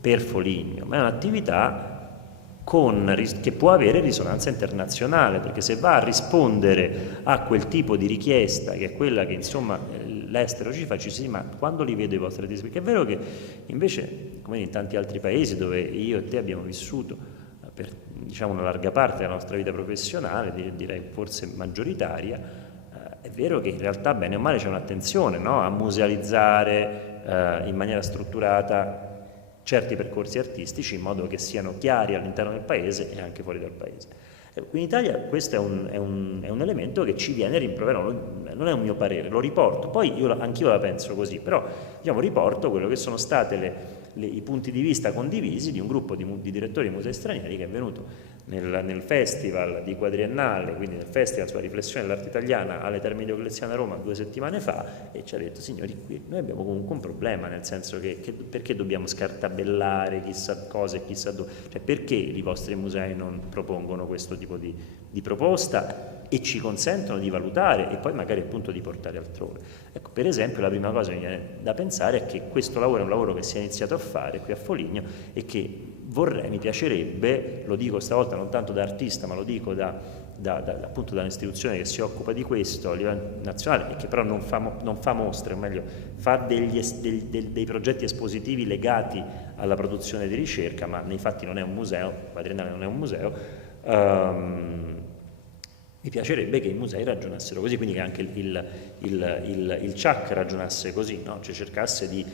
per Foligno, ma è un'attività che può avere risonanza internazionale, perché se va a rispondere a quel tipo di richiesta, che è quella che insomma l'estero ci fa, ci si dice, ma quando li vedo i vostri artisti? Perché è vero che invece, come in tanti altri paesi dove io e te abbiamo vissuto per una larga parte della nostra vita professionale, direi forse maggioritaria, è vero che in realtà bene o male c'è un'attenzione, no? A musealizzare in maniera strutturata certi percorsi artistici in modo che siano chiari all'interno del paese e anche fuori dal paese. In Italia questo è un elemento che ci viene rimproverato, non è un mio parere, lo riporto, poi anch'io la penso così, però riporto quello che sono stati i punti di vista condivisi di un gruppo di direttori di musei stranieri che è venuto nel festival di Quadriennale, quindi nel festival sulla riflessione dell'arte italiana alle Terme Diocleziane a Roma 2 settimane fa, e ci ha detto: signori, qui noi abbiamo comunque un problema, nel senso che perché dobbiamo scartabellare chissà cosa e chissà dove, cioè perché i vostri musei non propongono questo tipo di proposta e ci consentono di valutare e poi magari appunto di portare altrove. Ecco, per esempio la prima cosa che mi viene da pensare è che questo lavoro è un lavoro che si è iniziato a fare qui a Foligno e che mi piacerebbe, lo dico stavolta non tanto da artista, ma lo dico appunto da un'istituzione che si occupa di questo a livello nazionale e che però non fa mostre, o meglio, fa dei progetti espositivi legati alla produzione di ricerca, ma nei fatti non è un museo, Quadriennale non è un museo. Mi piacerebbe che i musei ragionassero così, quindi che anche il CIAC ragionasse così, no? Cioè cercasse di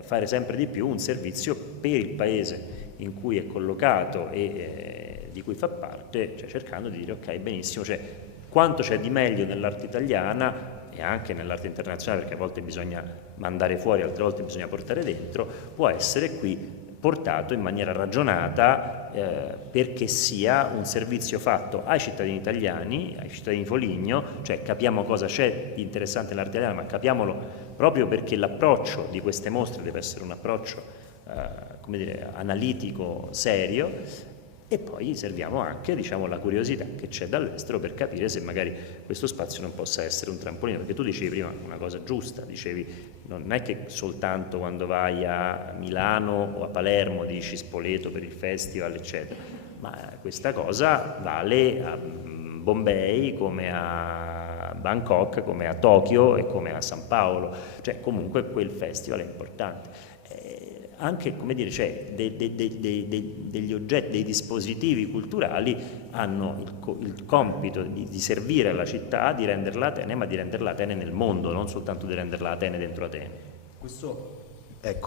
fare sempre di più un servizio per il paese in cui è collocato e di cui fa parte, cioè cercando di dire ok, benissimo, cioè quanto c'è di meglio nell'arte italiana e anche nell'arte internazionale, perché a volte bisogna mandare fuori, altre volte bisogna portare dentro, può essere qui portato in maniera ragionata perché sia un servizio fatto ai cittadini italiani, ai cittadini di Foligno, cioè capiamo cosa c'è di interessante nell'arte italiana, ma capiamolo proprio perché l'approccio di queste mostre deve essere un approccio analitico, serio, e poi serviamo anche la curiosità che c'è dall'estero per capire se magari questo spazio non possa essere un trampolino, perché tu dicevi prima una cosa giusta, dicevi non è che soltanto quando vai a Milano o a Palermo dici Spoleto per il festival eccetera, ma questa cosa vale a Bombay come a Bangkok, come a Tokyo e come a San Paolo, cioè comunque quel festival è importante. Anche, cioè, degli oggetti, dei dispositivi culturali hanno il compito di servire alla città, di renderla Atene, ma di renderla Atene nel mondo, non soltanto di renderla Atene dentro Atene. E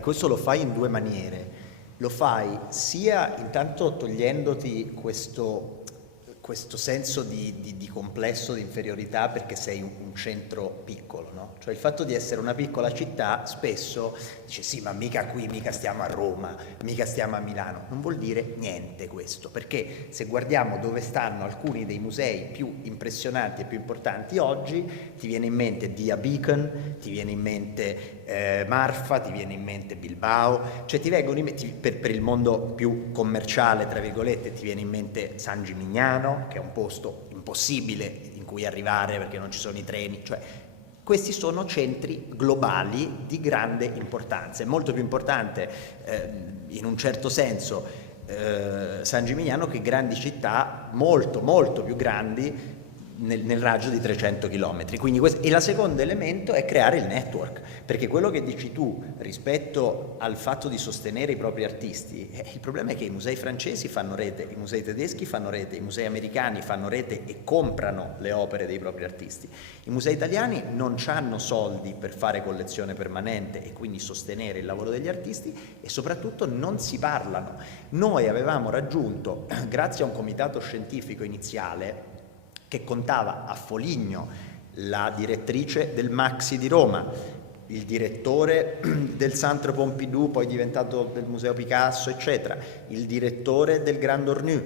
questo lo fai in due maniere. Lo fai sia intanto togliendoti questo senso di complesso, di inferiorità, perché sei un centro piccolo, no? Cioè il fatto di essere una piccola città spesso dice sì, ma mica qui, mica stiamo a Roma, mica stiamo a Milano. Non vuol dire niente questo, perché se guardiamo dove stanno alcuni dei musei più impressionanti e più importanti oggi, ti viene in mente Dia Beacon, ti viene in mente Marfa, ti viene in mente Bilbao, cioè ti vengono in mente, per il mondo più commerciale, tra virgolette, ti viene in mente San Gimignano, che è un posto impossibile in cui arrivare perché non ci sono i treni, cioè questi sono centri globali di grande importanza. È molto più importante in un certo senso San Gimignano che grandi città molto molto più grandi nel raggio di 300 km. Quindi e il secondo elemento è creare il network, perché quello che dici tu rispetto al fatto di sostenere i propri artisti, il problema è che i musei francesi fanno rete, i musei tedeschi fanno rete, i musei americani fanno rete e comprano le opere dei propri artisti. I musei italiani non hanno soldi per fare collezione permanente e quindi sostenere il lavoro degli artisti, e soprattutto non si parlano. Noi avevamo raggiunto, grazie a un comitato scientifico iniziale, che contava a Foligno la direttrice del Maxi di Roma, il direttore del Centre Pompidou, poi diventato del Museo Picasso, eccetera, il direttore del Grand Ornu,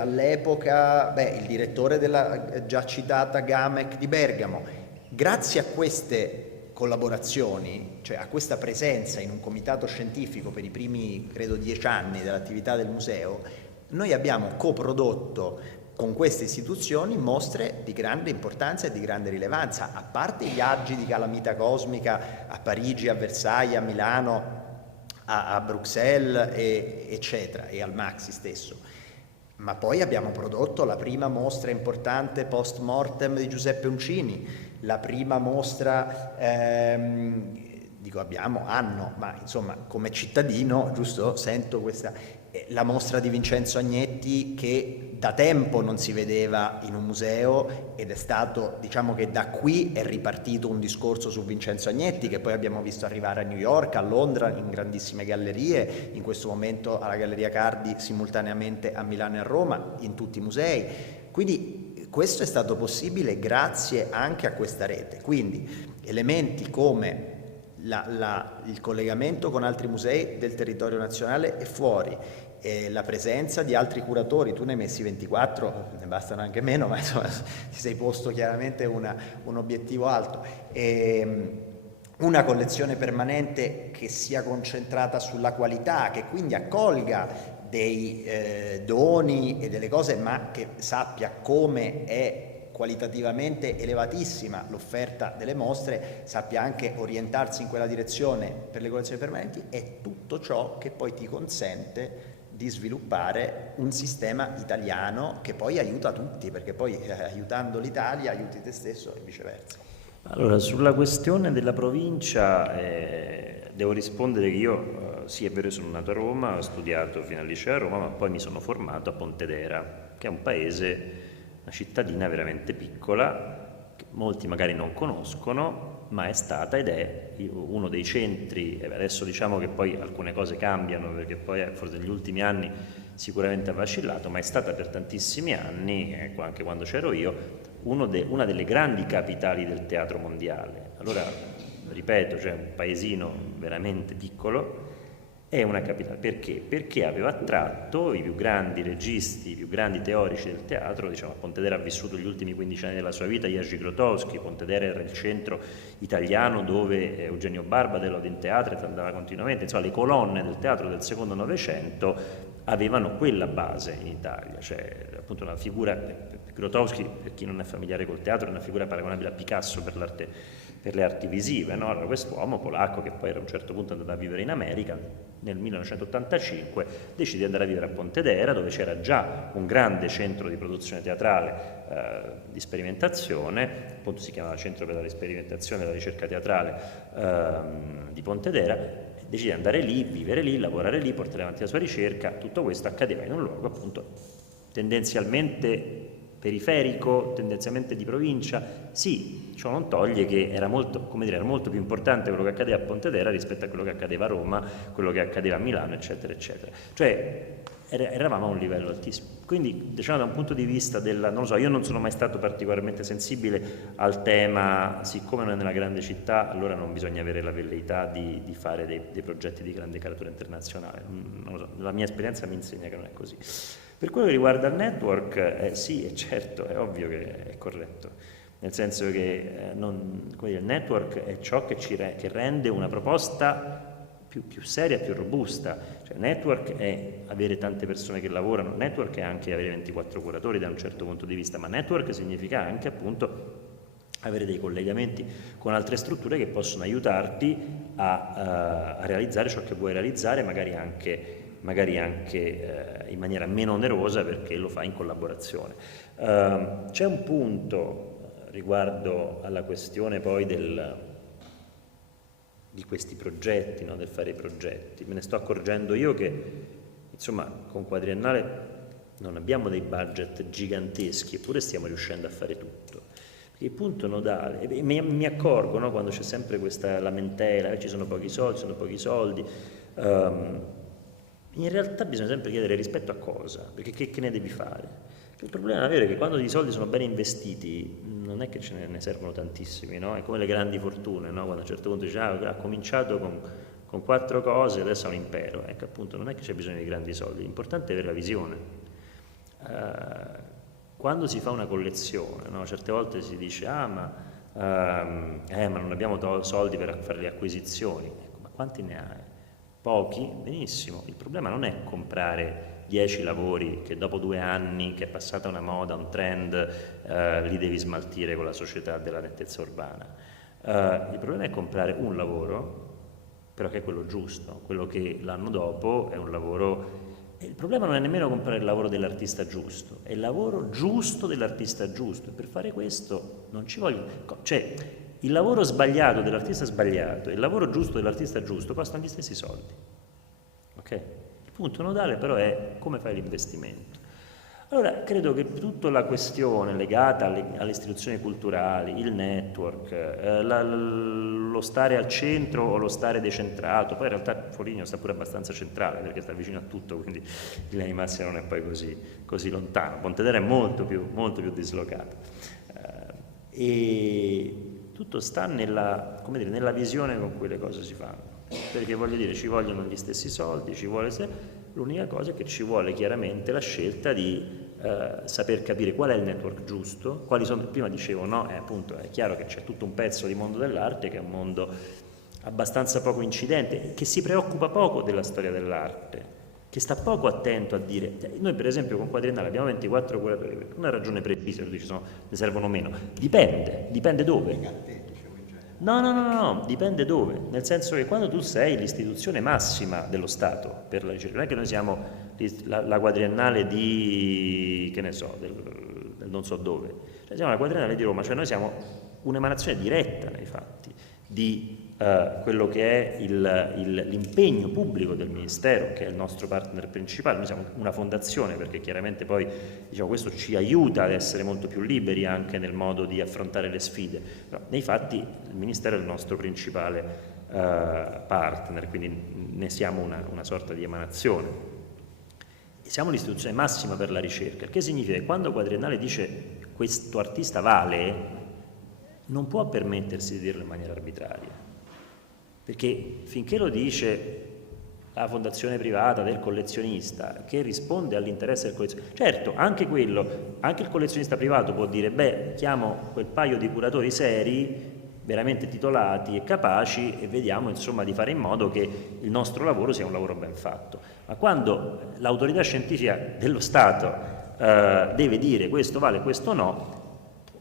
all'epoca il direttore della già citata Gamec di Bergamo. Grazie a queste collaborazioni, cioè a questa presenza in un comitato scientifico per i primi, credo, 10 anni dell'attività del museo, noi abbiamo coprodotto con queste istituzioni mostre di grande importanza e di grande rilevanza, a parte i viaggi di calamita cosmica a Parigi, a Versailles, a Milano, a Bruxelles, eccetera, e al Maxi stesso. Ma poi abbiamo prodotto la prima mostra importante post mortem di Giuseppe Uncini, la prima mostra, ma insomma come cittadino, giusto, sento questa, la mostra di Vincenzo Agnetti, che da tempo non si vedeva in un museo, ed è stato, diciamo che da qui è ripartito un discorso su Vincenzo Agnetti, che poi abbiamo visto arrivare a New York, a Londra, in grandissime gallerie, in questo momento alla Galleria Cardi, simultaneamente a Milano e a Roma, in tutti i musei. Quindi questo è stato possibile grazie anche a questa rete. Quindi elementi come il collegamento con altri musei del territorio nazionale e fuori, la presenza di altri curatori, tu ne hai messi 24, ne bastano anche meno, ma insomma ti sei posto chiaramente un obiettivo alto, una collezione permanente che sia concentrata sulla qualità, che quindi accolga dei doni e delle cose, ma che sappia come è qualitativamente elevatissima l'offerta delle mostre, sappia anche orientarsi in quella direzione per le collezioni permanenti, è tutto ciò che poi ti consente di sviluppare un sistema italiano che poi aiuta tutti, perché poi aiutando l'Italia aiuti te stesso e viceversa. Allora, sulla questione della provincia devo rispondere che io, sì è vero, sono nato a Roma, ho studiato fino al liceo a Roma, ma poi mi sono formato a Pontedera, che è un paese, una cittadina veramente piccola, che molti magari non conoscono, ma è stata ed è uno dei centri, adesso diciamo che poi alcune cose cambiano, perché poi forse negli ultimi anni sicuramente ha vacillato, ma è stata per tantissimi anni, anche quando c'ero io, una delle grandi capitali del teatro mondiale. Allora, ripeto, cioè un paesino veramente piccolo, è una capitale. Perché? Perché aveva attratto i più grandi registi, i più grandi teorici del teatro. Diciamo, Pontedera ha vissuto gli ultimi 15 anni della sua vita Jerzy Grotowski, Pontedera era il centro italiano dove Eugenio Barba dell'Odin Theatre andava continuamente, insomma le colonne del teatro del secondo Novecento avevano quella base in Italia, cioè appunto una figura, Grotowski, per chi non è familiare col teatro, è una figura paragonabile a Picasso per le arti visive, no? Allora quest'uomo polacco, che poi a un certo punto è andato a vivere in America, nel 1985 decide di andare a vivere a Pontedera, dove c'era già un grande centro di produzione teatrale, di sperimentazione, appunto si chiamava Centro per la Sperimentazione e la Ricerca Teatrale di Pontedera. Decide di andare lì, vivere lì, lavorare lì, portare avanti la sua ricerca. Tutto questo accadeva in un luogo appunto tendenzialmente periferico, tendenzialmente di provincia. Sì, ciò non toglie che era molto, come dire, era molto più importante quello che accadeva a Pontedera rispetto a quello che accadeva a Roma, quello che accadeva a Milano, eccetera, eccetera. Cioè eravamo a un livello altissimo. Quindi, diciamo, da un punto di vista non lo so, io non sono mai stato particolarmente sensibile al tema, siccome non è nella grande città, allora non bisogna avere la velleità di fare dei progetti di grande caratura internazionale. Non lo so, la mia esperienza mi insegna che non è così. Per quello che riguarda il network, sì, è certo, è ovvio che è corretto, nel senso che il network è ciò che rende una proposta più seria, più robusta. Cioè, network è avere tante persone che lavorano, network è anche avere 24 curatori da un certo punto di vista, ma network significa anche appunto avere dei collegamenti con altre strutture che possono aiutarti a realizzare ciò che vuoi realizzare, magari anche magari anche in maniera meno onerosa perché lo fa in collaborazione. C'è un punto riguardo alla questione poi di questi progetti, no? Del fare i progetti. Me ne sto accorgendo io che, insomma, con Quadriennale non abbiamo dei budget giganteschi, eppure stiamo riuscendo a fare tutto. Perché il punto nodale, e mi accorgo, no, quando c'è sempre questa lamentela, ci sono pochi soldi, in realtà bisogna sempre chiedere rispetto a cosa, perché che ne devi fare? Il problema vero è che quando i soldi sono ben investiti non è che ne servono tantissimi, no? È come le grandi fortune, no? Quando a un certo punto dice ha cominciato con 4 cose, adesso è un impero. Ecco, appunto, non è che c'è bisogno di grandi soldi, l'importante è avere la visione. Quando si fa una collezione, no? Certe volte si dice ma non abbiamo soldi per fare le acquisizioni. Ecco, ma quanti ne hai? Pochi? Benissimo. Il problema non è comprare 10 lavori che dopo 2 anni, che è passata una moda, un trend, li devi smaltire con la società della nettezza urbana. Il problema è comprare un lavoro, però che è quello giusto, quello che l'anno dopo è un lavoro. Il problema non è nemmeno comprare il lavoro dell'artista giusto, è il lavoro giusto dell'artista giusto. E per fare questo non ci voglio. Cioè, il lavoro sbagliato dell'artista sbagliato e il lavoro giusto dell'artista giusto costano gli stessi soldi. Ok? Il punto nodale però è come fai l'investimento. Allora, credo che tutta la questione legata alle istituzioni culturali, il network, lo stare al centro o lo stare decentrato, poi in realtà Foligno sta pure abbastanza centrale perché sta vicino a tutto, quindi in linea di massima non è poi così lontano. Pontedera è molto più dislocato. E tutto sta nella visione con cui le cose si fanno. Perché voglio dire, ci vogliono gli stessi soldi, l'unica cosa è che ci vuole chiaramente la scelta di saper capire qual è il network giusto, quali sono, prima dicevo, no, appunto è chiaro che c'è tutto un pezzo di mondo dell'arte che è un mondo abbastanza poco incidente, che si preoccupa poco della storia dell'arte, che sta poco attento a dire, noi per esempio con Quadriennale abbiamo 24 curatori, per una ragione precisa, ne servono meno, dipende dove. No, dipende dove, nel senso che quando tu sei l'istituzione massima dello Stato per la ricerca, non è che noi siamo la Quadriennale di, che ne so, del non so dove, cioè siamo la Quadriennale di Roma, cioè noi siamo un'emanazione diretta nei fatti di quello che è l'impegno pubblico del Ministero, che è il nostro partner principale. Noi siamo una fondazione perché chiaramente poi questo ci aiuta ad essere molto più liberi anche nel modo di affrontare le sfide, però nei fatti il Ministero è il nostro principale partner, quindi ne siamo una sorta di emanazione. Siamo l'istituzione massima per la ricerca, che significa che quando Quadriennale dice questo artista vale, non può permettersi di dirlo in maniera arbitraria, perché finché lo dice la fondazione privata del collezionista che risponde all'interesse del collezionista, certo, anche il collezionista privato può dire chiamo quel paio di curatori seri, veramente titolati e capaci, e vediamo insomma di fare in modo che il nostro lavoro sia un lavoro ben fatto. Ma quando l'autorità scientifica dello Stato deve dire questo vale, questo no,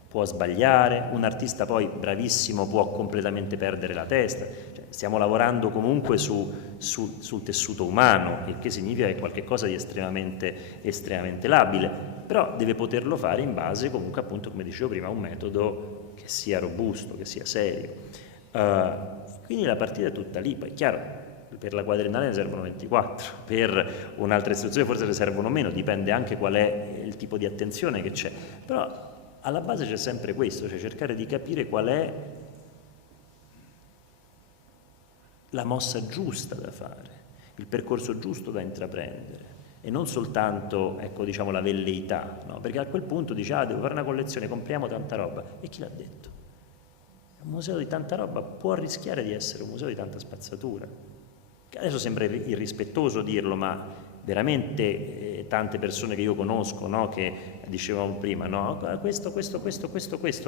può sbagliare, un artista poi bravissimo può completamente perdere la testa. Cioè, stiamo lavorando comunque sul tessuto umano, il che significa che è qualcosa di estremamente labile, però deve poterlo fare in base comunque, appunto, come dicevo prima, a un metodo che sia robusto, che sia serio. Quindi la partita è tutta lì. Poi è chiaro, per la Quadriennale ne servono 24, per un'altra istituzione forse ne servono meno, dipende anche qual è il tipo di attenzione che c'è, però alla base c'è sempre questo, cioè cercare di capire qual è la mossa giusta da fare, il percorso giusto da intraprendere, e non soltanto, la velleità, no? Perché a quel punto dici, devo fare una collezione, compriamo tanta roba, e chi l'ha detto? Un museo di tanta roba può rischiare di essere un museo di tanta spazzatura. Adesso sembra irrispettoso dirlo, ma veramente tante persone che io conosco, no, che dicevamo prima, no, questo,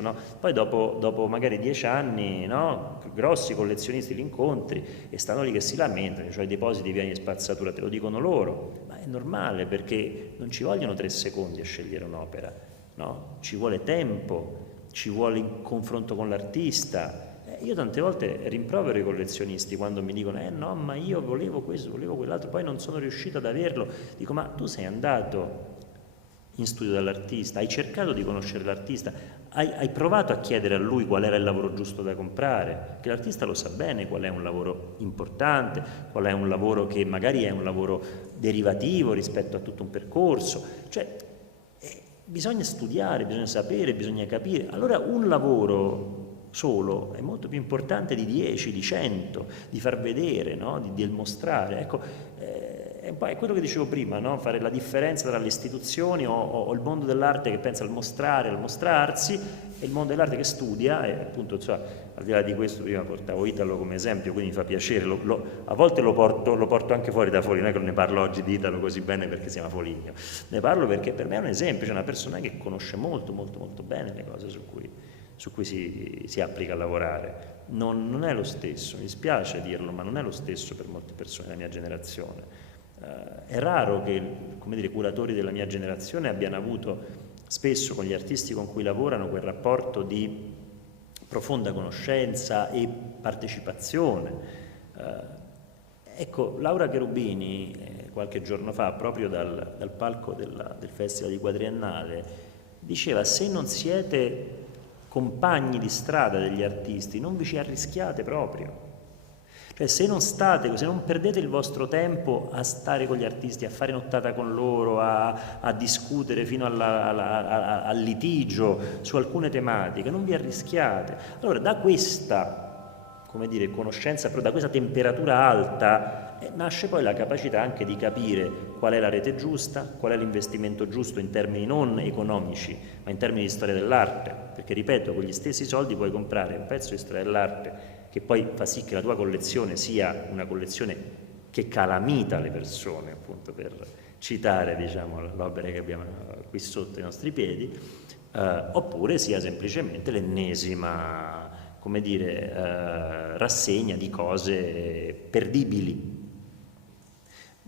no, poi dopo magari 10 anni, no, grossi collezionisti li incontri e stanno lì che si lamentano, cioè i depositi pieni di spazzatura, te lo dicono loro, ma è normale perché non ci vogliono 3 secondi a scegliere un'opera, no, ci vuole tempo, ci vuole il confronto con l'artista. Io tante volte rimprovero i collezionisti quando mi dicono no, ma io volevo questo, volevo quell'altro, poi non sono riuscito ad averlo. Dico, ma tu sei andato in studio dall'artista, hai cercato di conoscere l'artista, hai provato a chiedere a lui qual era il lavoro giusto da comprare, che l'artista lo sa bene qual è un lavoro importante, qual è un lavoro che magari è un lavoro derivativo rispetto a tutto un percorso, cioè bisogna studiare, bisogna sapere, bisogna capire. Allora un lavoro solo è molto più importante di 10, di 100, di far vedere, no? di mostrare. Ecco, è quello che dicevo prima, no? Fare la differenza tra le istituzioni o il mondo dell'arte che pensa al mostrare, al mostrarsi, e il mondo dell'arte che studia, e appunto, cioè, al di là di questo, prima portavo Italo come esempio, quindi mi fa piacere, a volte lo porto anche fuori da Foligno, non è che non ne parlo oggi di Italo così bene perché si chiama Foligno, ne parlo perché per me è un esempio, cioè una persona che conosce molto, molto, molto bene le cose su cui si applica a lavorare. Non è lo stesso, mi spiace dirlo, ma non è lo stesso per molte persone della mia generazione. È raro che, come dire, i curatori della mia generazione abbiano avuto spesso con gli artisti con cui lavorano quel rapporto di profonda conoscenza e partecipazione. Ecco, Laura Cherubini qualche giorno fa, proprio dal palco del Festival di Quadriennale, diceva: se non siete compagni di strada degli artisti, non vi ci arrischiate proprio. Cioè, se non perdete il vostro tempo a stare con gli artisti, a fare nottata con loro, a discutere fino al litigio su alcune tematiche, non vi arrischiate. Allora, da questa, come dire, conoscenza, però da questa temperatura alta, nasce poi la capacità anche di capire qual è la rete giusta, qual è l'investimento giusto in termini non economici, ma in termini di storia dell'arte, perché ripeto, con gli stessi soldi puoi comprare un pezzo di storia dell'arte che poi fa sì che la tua collezione sia una collezione che calamita le persone, appunto, per citare, diciamo, l'opera che abbiamo qui sotto i nostri piedi, oppure sia semplicemente l'ennesima, come dire, rassegna di cose perdibili.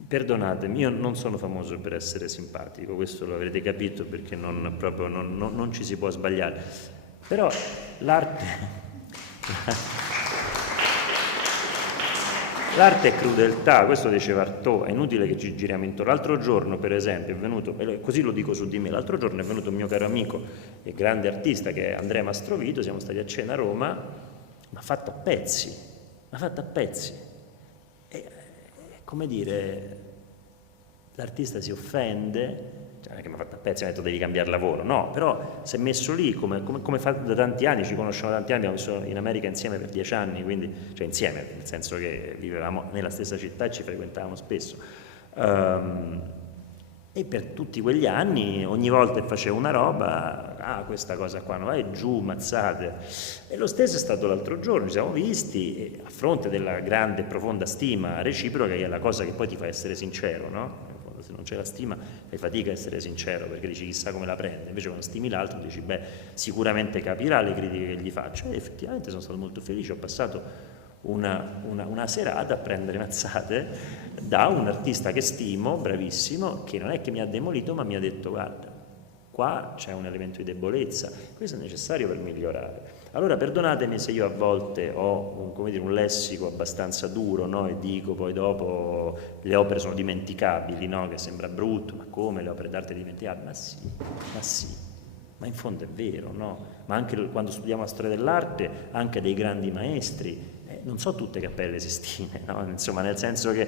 Perdonatemi, io non sono famoso per essere simpatico, questo lo avrete capito, perché non ci si può sbagliare, però l'arte l'arte è crudeltà, questo diceva Artaud, è inutile che ci giriamo intorno. L'altro giorno, per esempio, è venuto, così lo dico su di me, l'altro giorno è venuto un mio caro amico e grande artista che è Andrea Mastrovito, siamo stati a cena a Roma, ma fatto a pezzi, E, come dire, l'artista si offende, cioè non è che mi ha fatto a pezzi, mi ha detto devi cambiare lavoro, no, però si è messo lì come fa da tanti anni, ci conosciamo da tanti anni, abbiamo vissuto in America insieme per 10 anni, quindi, cioè insieme, nel senso che vivevamo nella stessa città e ci frequentavamo spesso. E per tutti quegli anni, ogni volta che facevo una roba, questa cosa qua, no, vai giù, mazzate. E lo stesso è stato l'altro giorno, ci siamo visti, e a fronte della grande e profonda stima reciproca, che è la cosa che poi ti fa essere sincero, no? Se non c'è la stima fai fatica a essere sincero, perché dici chissà come la prende, invece quando stimi l'altro dici sicuramente capirà le critiche che gli faccio, e effettivamente sono stato molto felice, ho passato una serata a prendere mazzate da un artista che stimo, bravissimo, che non è che mi ha demolito, ma mi ha detto guarda, qua c'è un elemento di debolezza, questo è necessario per migliorare. Allora perdonatemi se io a volte ho un lessico abbastanza duro, no? E dico poi dopo le opere sono dimenticabili, no? Che sembra brutto, ma come le opere d'arte dimenticabili? Ma sì, ma in fondo è vero, no? Ma anche quando studiamo la storia dell'arte, anche dei grandi maestri, non so tutte Cappelle Sistine, no? Insomma, nel senso che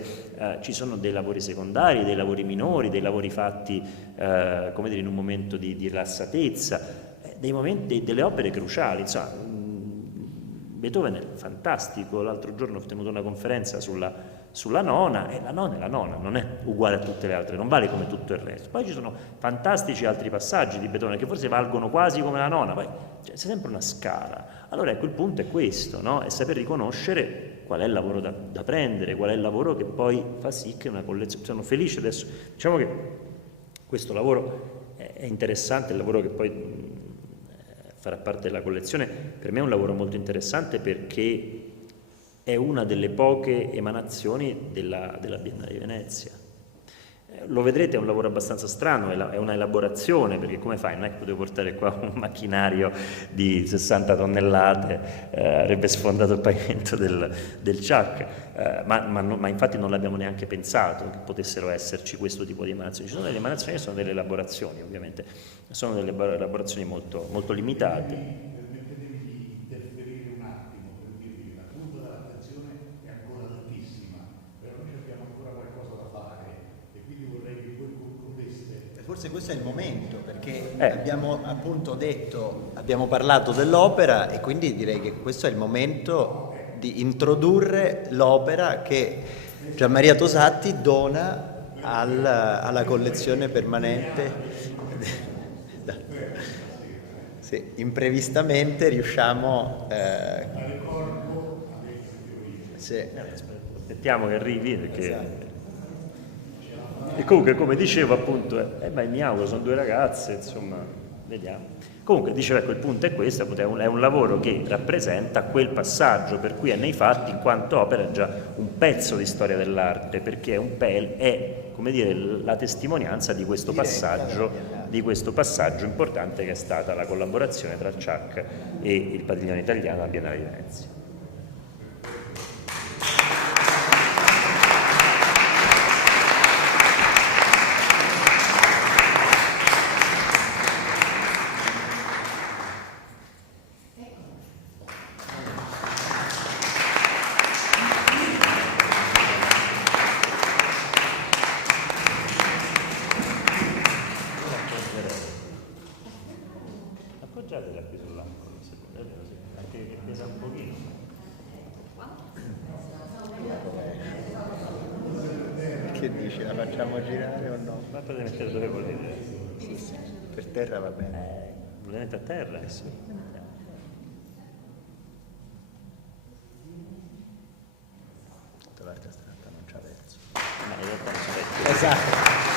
ci sono dei lavori secondari, dei lavori minori, dei lavori fatti come dire, in un momento di rilassatezza, delle opere cruciali. Insomma, Beethoven è fantastico, l'altro giorno ho tenuto una conferenza sulla nona, e la nona è la nona, non è uguale a tutte le altre, non vale come tutto il resto. Poi ci sono fantastici altri passaggi di Beethoven che forse valgono quasi come la nona, poi c'è sempre una scala. Allora ecco, il punto è questo, no? È saper riconoscere qual è il lavoro da prendere, qual è il lavoro che poi fa sì che una collezione... Sono felice adesso, diciamo che questo lavoro è interessante, il lavoro che poi farà parte della collezione, per me è un lavoro molto interessante perché è una delle poche emanazioni della Biennale di Venezia. lo vedrete, è un lavoro abbastanza strano, è una elaborazione, perché come fai? Non è che potevo portare qua un macchinario di 60 tonnellate, avrebbe sfondato il pavimento del Chuck, ma infatti non l'abbiamo neanche pensato che potessero esserci questo tipo di emanazioni. Ci sono delle emanazioni che sono delle elaborazioni, ovviamente, sono delle elaborazioni molto, molto limitate. Permettetemi di interferire un attimo per dirvi che la curva dell'attenzione è ancora altissima, però noi abbiamo ancora qualcosa da fare e quindi vorrei che voi concludeste. Forse questo è il momento, perché abbiamo appunto detto, abbiamo parlato dell'opera e quindi direi che questo è il momento di introdurre l'opera che Gianmaria Tosatti dona alla collezione permanente. Sì, imprevistamente riusciamo sì. Aspettiamo che arrivi, perché Esatto. e comunque, come dicevo, appunto, mi auguro, sono due ragazze, insomma, vediamo. Comunque, dicevo, ecco, il punto è questo, appunto, è un lavoro che rappresenta quel passaggio per cui è nei fatti, in quanto opera, è già un pezzo di storia dell'arte, perché è come dire, la testimonianza di questo passaggio importante che è stata la collaborazione tra Chuck e il Padiglione Italiano alla Biennale di Venezia. Appoggiatela qui sull'angolo, anche che pesa un pochino. Che dici, la facciamo girare o no? Ma potete mettere dove volete. Sì, sì, per terra va bene. Volete mettere a terra? Sì. Tutta l'arte astratta non c'ha verso. Ma in realtà non so. Esatto.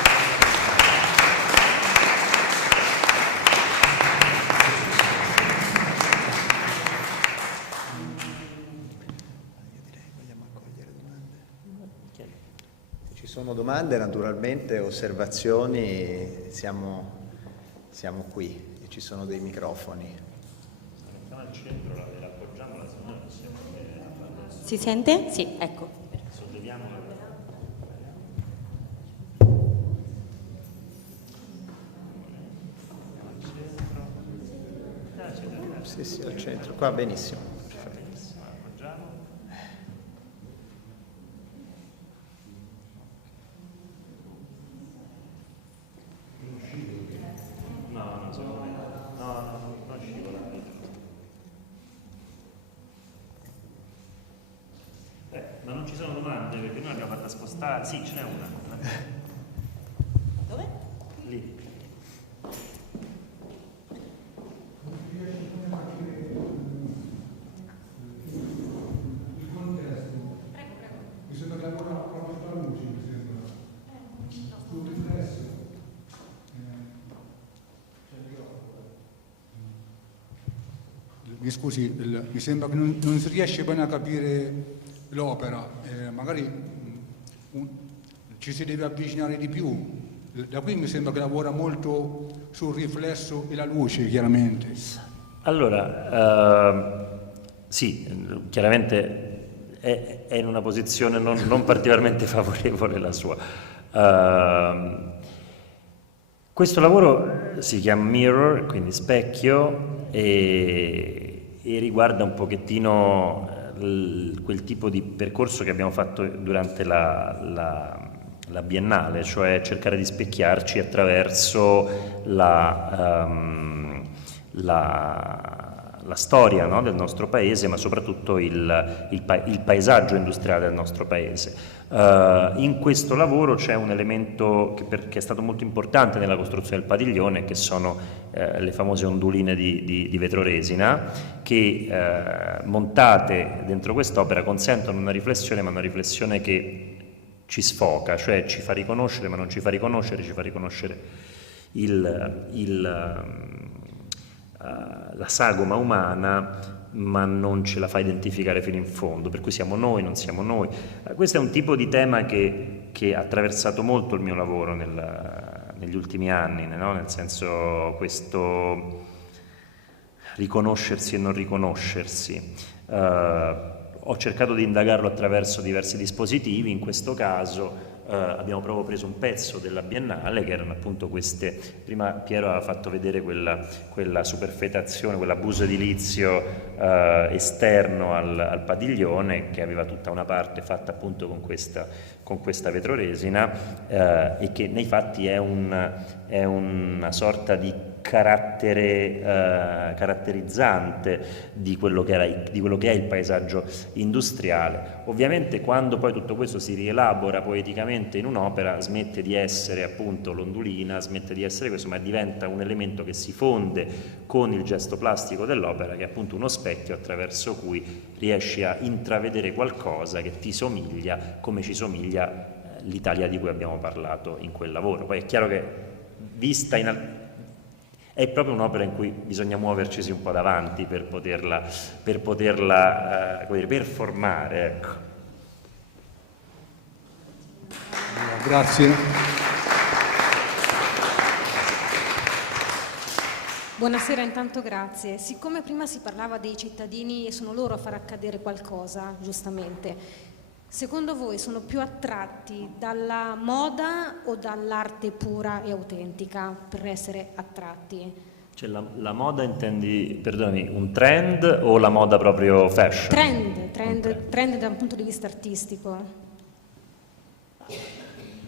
Ci sono domande, naturalmente, osservazioni, siamo qui e ci sono dei microfoni. Mettiamo al centro, la appoggiamo, la signora possiamo farlo. Si sente? Sì, ecco. Solleviamo la Sì, sì, al centro, qua benissimo. benissimo, appoggiamo. No, secondo me no, non scivola. Ma non ci sono domande perché noi l'abbiamo fatta spostare. Sì, ce n'è una. Dove? Lì. Mi sembra che lavora proprio tra luci, mi sembra. Tutto riflesso. Mi scusi, mi sembra che non si riesce bene a capire l'opera, magari ci si deve avvicinare di più. Da qui mi sembra che lavora molto sul riflesso e la luce, chiaramente. Allora, sì, chiaramente è in una posizione non particolarmente favorevole la sua. Questo lavoro si chiama Mirror, quindi specchio, e riguarda un pochettino quel tipo di percorso che abbiamo fatto durante la Biennale, cioè cercare di specchiarci attraverso la storia, no, del nostro paese, ma soprattutto il paesaggio industriale del nostro paese. In questo lavoro c'è un elemento che è stato molto importante nella costruzione del padiglione, che sono le famose onduline di vetroresina, che montate dentro quest'opera consentono una riflessione, ma una riflessione che ci sfoca, cioè ci fa riconoscere, ma non ci fa riconoscere, ci fa riconoscere la sagoma umana, ma non ce la fa identificare fino in fondo, per cui siamo noi, non siamo noi. Questo è un tipo di tema che che ha attraversato molto il mio lavoro negli ultimi anni, no? Nel senso, questo riconoscersi e non riconoscersi. Ho cercato di indagarlo attraverso diversi dispositivi. In questo caso abbiamo proprio preso un pezzo della Biennale, che erano appunto queste, prima Piero aveva fatto vedere quella superfetazione, quell'abuso edilizio esterno al padiglione, che aveva tutta una parte fatta appunto con questa vetroresina, e che nei fatti è una sorta di caratterizzante di quello che è il paesaggio industriale. Ovviamente quando poi tutto questo si rielabora poeticamente in un'opera, smette di essere appunto l'ondulina, smette di essere questo, ma diventa un elemento che si fonde con il gesto plastico dell'opera, che è appunto uno specchio attraverso cui riesci a intravedere qualcosa che ti somiglia, come ci somiglia l'Italia di cui abbiamo parlato in quel lavoro. Poi è chiaro che vista è proprio un'opera in cui bisogna muovercisi un po' davanti per poterla come dire, performare, ecco. Grazie. Buonasera, intanto grazie. Siccome prima si parlava dei cittadini e sono loro a far accadere qualcosa, giustamente, secondo voi sono più attratti dalla moda o dall'arte pura e autentica per essere attratti? Cioè la moda intendi, perdonami, un trend o la moda proprio fashion? Trend da un punto di vista artistico.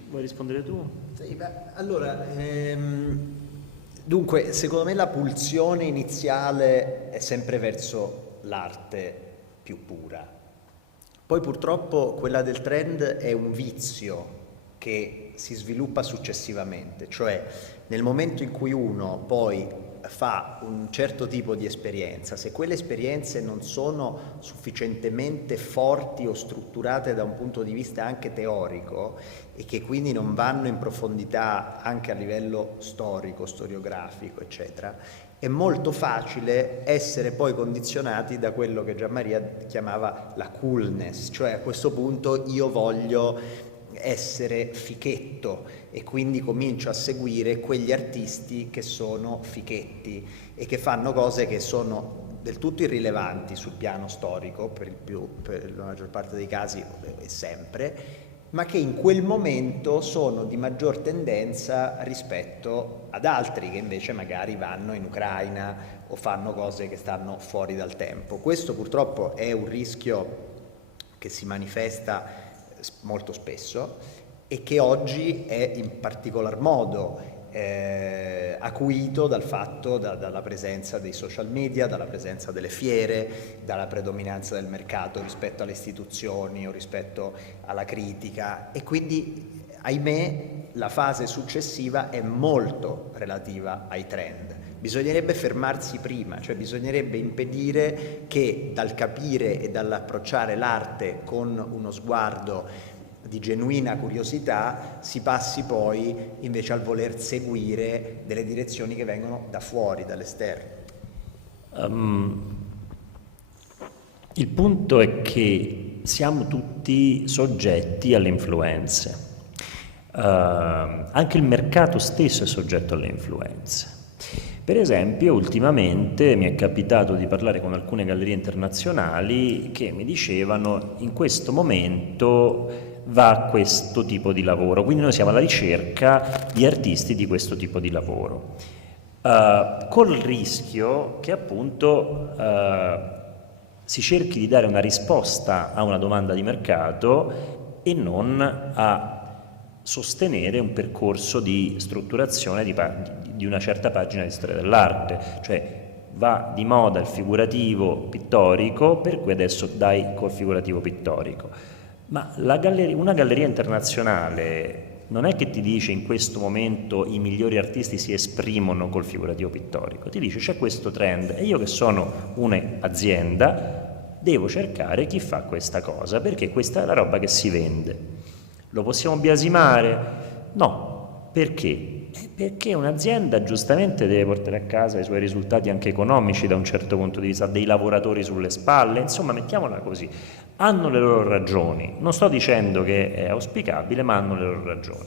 Vuoi rispondere tu? Sì, allora, dunque, secondo me la pulsione iniziale è sempre verso l'arte più pura. Poi purtroppo quella del trend è un vizio che si sviluppa successivamente, cioè nel momento in cui uno poi fa un certo tipo di esperienza, se quelle esperienze non sono sufficientemente forti o strutturate da un punto di vista anche teorico e che quindi non vanno in profondità anche a livello storico, storiografico, eccetera, è molto facile essere poi condizionati da quello che Gianmaria chiamava la coolness, cioè a questo punto io voglio essere fichetto e quindi comincio a seguire quegli artisti che sono fichetti e che fanno cose che sono del tutto irrilevanti sul piano storico, per la maggior parte dei casi e sempre, ma che in quel momento sono di maggior tendenza rispetto ad altri che invece magari vanno in Ucraina o fanno cose che stanno fuori dal tempo. Questo purtroppo è un rischio che si manifesta molto spesso e che oggi è in particolar modo acuito dal fatto, dalla presenza dei social media, dalla presenza delle fiere, dalla predominanza del mercato rispetto alle istituzioni o rispetto alla critica, e quindi ahimè la fase successiva è molto relativa ai trend. Bisognerebbe fermarsi prima, cioè bisognerebbe impedire che dal capire e dall'approcciare l'arte con uno sguardo di genuina curiosità si passi poi invece al voler seguire delle direzioni che vengono da fuori, dall'esterno. Il punto è che siamo tutti soggetti alle influenze. Anche il mercato stesso è soggetto alle influenze. Per esempio, ultimamente mi è capitato di parlare con alcune gallerie internazionali che mi dicevano: in questo momento va questo tipo di lavoro, quindi noi siamo alla ricerca di artisti di questo tipo di lavoro, col rischio che appunto si cerchi di dare una risposta a una domanda di mercato e non a sostenere un percorso di strutturazione di una certa pagina di storia dell'arte, cioè va di moda il figurativo pittorico, per cui adesso dai col figurativo pittorico. Ma una galleria internazionale non è che ti dice in questo momento i migliori artisti si esprimono col figurativo pittorico, ti dice c'è questo trend e io che sono un'azienda devo cercare chi fa questa cosa, perché questa è la roba che si vende. Lo possiamo biasimare? No, perché? Perché un'azienda giustamente deve portare a casa i suoi risultati anche economici da un certo punto di vista, ha dei lavoratori sulle spalle, insomma mettiamola così, hanno le loro ragioni, non sto dicendo che è auspicabile, ma hanno le loro ragioni.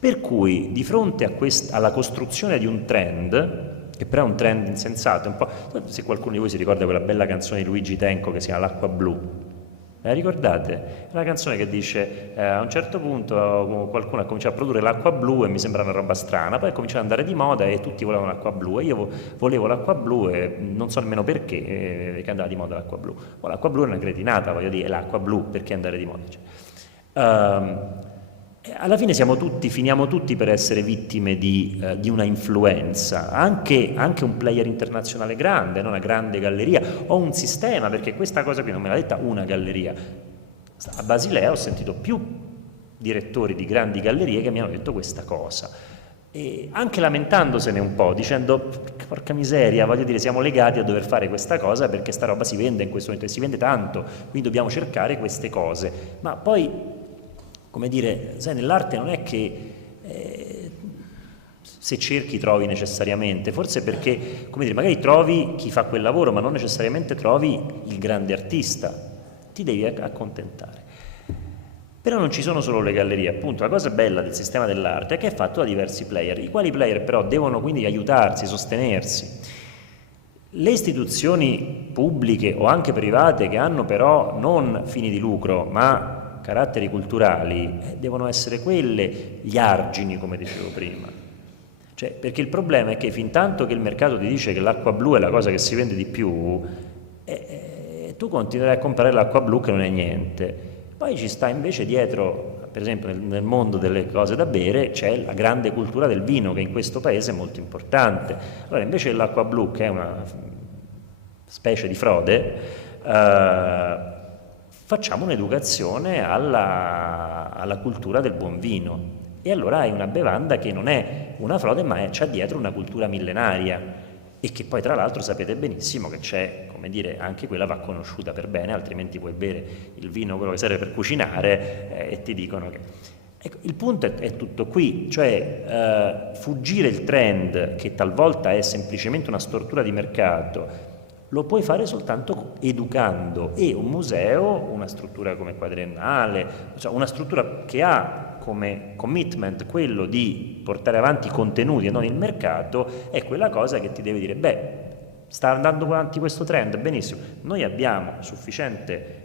Per cui di fronte a alla costruzione di un trend, che però è un trend insensato, un po', se qualcuno di voi si ricorda quella bella canzone di Luigi Tenco che si chiama L'acqua blu, la ricordate? È una canzone che dice a un certo punto qualcuno ha cominciato a produrre l'acqua blu e mi sembra una roba strana, poi è cominciato ad andare di moda e tutti volevano l'acqua blu e io volevo l'acqua blu e non so nemmeno perché che andava di moda l'acqua blu. Ma l'acqua blu è una cretinata, voglio dire, è l'acqua blu, perché andare di moda? Alla fine finiamo tutti per essere vittime di una influenza, anche un player internazionale grande, no? Una grande galleria o un sistema, perché questa cosa qui non me l'ha detta una galleria. A Basilea ho sentito più direttori di grandi gallerie che mi hanno detto questa cosa, e anche lamentandosene un po', dicendo porca miseria, voglio dire, siamo legati a dover fare questa cosa perché sta roba si vende in questo momento e si vende tanto, quindi dobbiamo cercare queste cose, ma poi come dire, sai, nell'arte non è che se cerchi trovi necessariamente, forse perché, come dire, magari trovi chi fa quel lavoro, ma non necessariamente trovi il grande artista, ti devi accontentare. Però non ci sono solo le gallerie, appunto, la cosa bella del sistema dell'arte è che è fatto da diversi player, i quali player però devono quindi aiutarsi, sostenersi. Le istituzioni pubbliche o anche private che hanno però non fini di lucro, ma caratteri culturali, devono essere quelle gli argini, come dicevo prima. Cioè, perché il problema è che fin tanto che il mercato ti dice che l'acqua blu è la cosa che si vende di più, tu continuerai a comprare l'acqua blu che non è niente. Poi ci sta invece dietro, per esempio nel mondo delle cose da bere, c'è la grande cultura del vino, che in questo paese è molto importante. Allora, invece dell'acqua blu, che è una specie di frode, facciamo un'educazione alla cultura del buon vino, e allora hai una bevanda che non è una frode, ma c'ha dietro una cultura millenaria, e che poi tra l'altro sapete benissimo che c'è, come dire, anche quella va conosciuta per bene, altrimenti puoi bere il vino, quello che serve per cucinare, e ti dicono che... Ecco, il punto è tutto qui, cioè fuggire il trend, che talvolta è semplicemente una stortura di mercato, lo puoi fare soltanto educando, e un museo, una struttura come Quadriennale, cioè una struttura che ha come commitment quello di portare avanti i contenuti e non il mercato, è quella cosa che ti deve dire, beh, sta andando avanti questo trend, benissimo, noi abbiamo sufficiente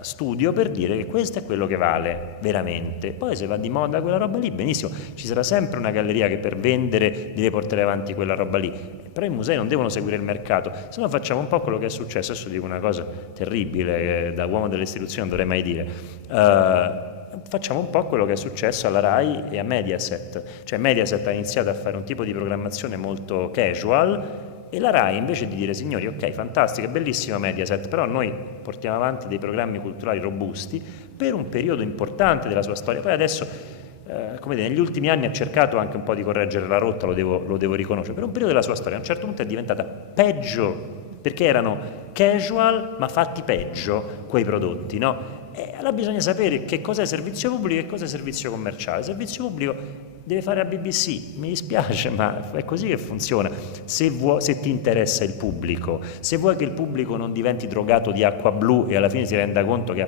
studio per dire che questo è quello che vale veramente. Poi se va di moda quella roba lì, benissimo, ci sarà sempre una galleria che per vendere deve portare avanti quella roba lì, però i musei non devono seguire il mercato, se no facciamo un po' quello che è successo. Adesso dico una cosa terribile che da uomo delle istituzioni non dovrei mai dire, facciamo un po' quello che è successo alla RAI e a Mediaset, cioè Mediaset ha iniziato a fare un tipo di programmazione molto casual, e la RAI, invece di dire signori, ok, fantastica, bellissima Mediaset, però noi portiamo avanti dei programmi culturali robusti per un periodo importante della sua storia. Poi adesso, come dire, negli ultimi anni ha cercato anche un po' di correggere la rotta, lo devo riconoscere, per un periodo della sua storia a un certo punto è diventata peggio, perché erano casual ma fatti peggio quei prodotti, no? E allora bisogna sapere che cosa è servizio pubblico e che cosa è servizio commerciale. Il servizio pubblico deve fare la BBC, mi dispiace, ma è così che funziona. Se ti interessa il pubblico, se vuoi che il pubblico non diventi drogato di acqua blu e alla fine si renda conto che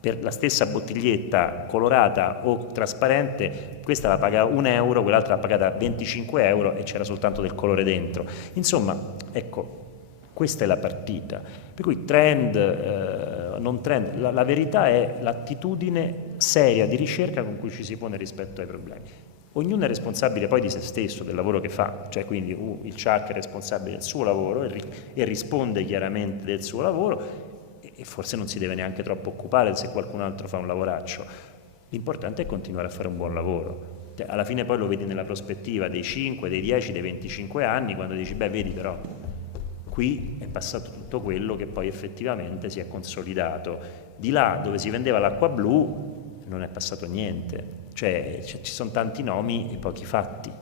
per la stessa bottiglietta colorata o trasparente, questa la paga €1, quell'altra l'ha pagata €25 e c'era soltanto del colore dentro. Insomma, ecco, questa è la partita. Per cui trend, non trend, la verità è l'attitudine seria di ricerca con cui ci si pone rispetto ai problemi. Ognuno è responsabile poi di se stesso, del lavoro che fa, cioè quindi il CHAC è responsabile del suo lavoro e risponde chiaramente del suo lavoro, e forse non si deve neanche troppo occupare se qualcun altro fa un lavoraccio. L'importante è continuare a fare un buon lavoro. Cioè, alla fine poi lo vedi nella prospettiva dei 5, dei 10, dei 25 anni, quando dici, beh, vedi però, qui è passato tutto quello che poi effettivamente si è consolidato. Di là dove si vendeva l'acqua blu non è passato niente, cioè ci sono tanti nomi e pochi fatti.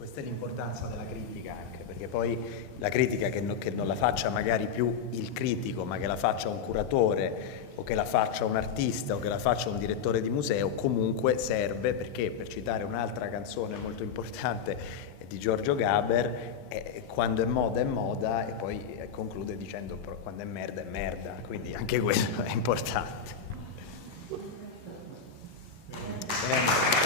Questa è l'importanza della critica anche, perché poi la critica che non la faccia magari più il critico, ma che la faccia un curatore o che la faccia un artista o che la faccia un direttore di museo, comunque serve, perché, per citare un'altra canzone molto importante di Giorgio Gaber, quando è moda, e poi conclude dicendo quando è merda, quindi anche quello è importante. Bene.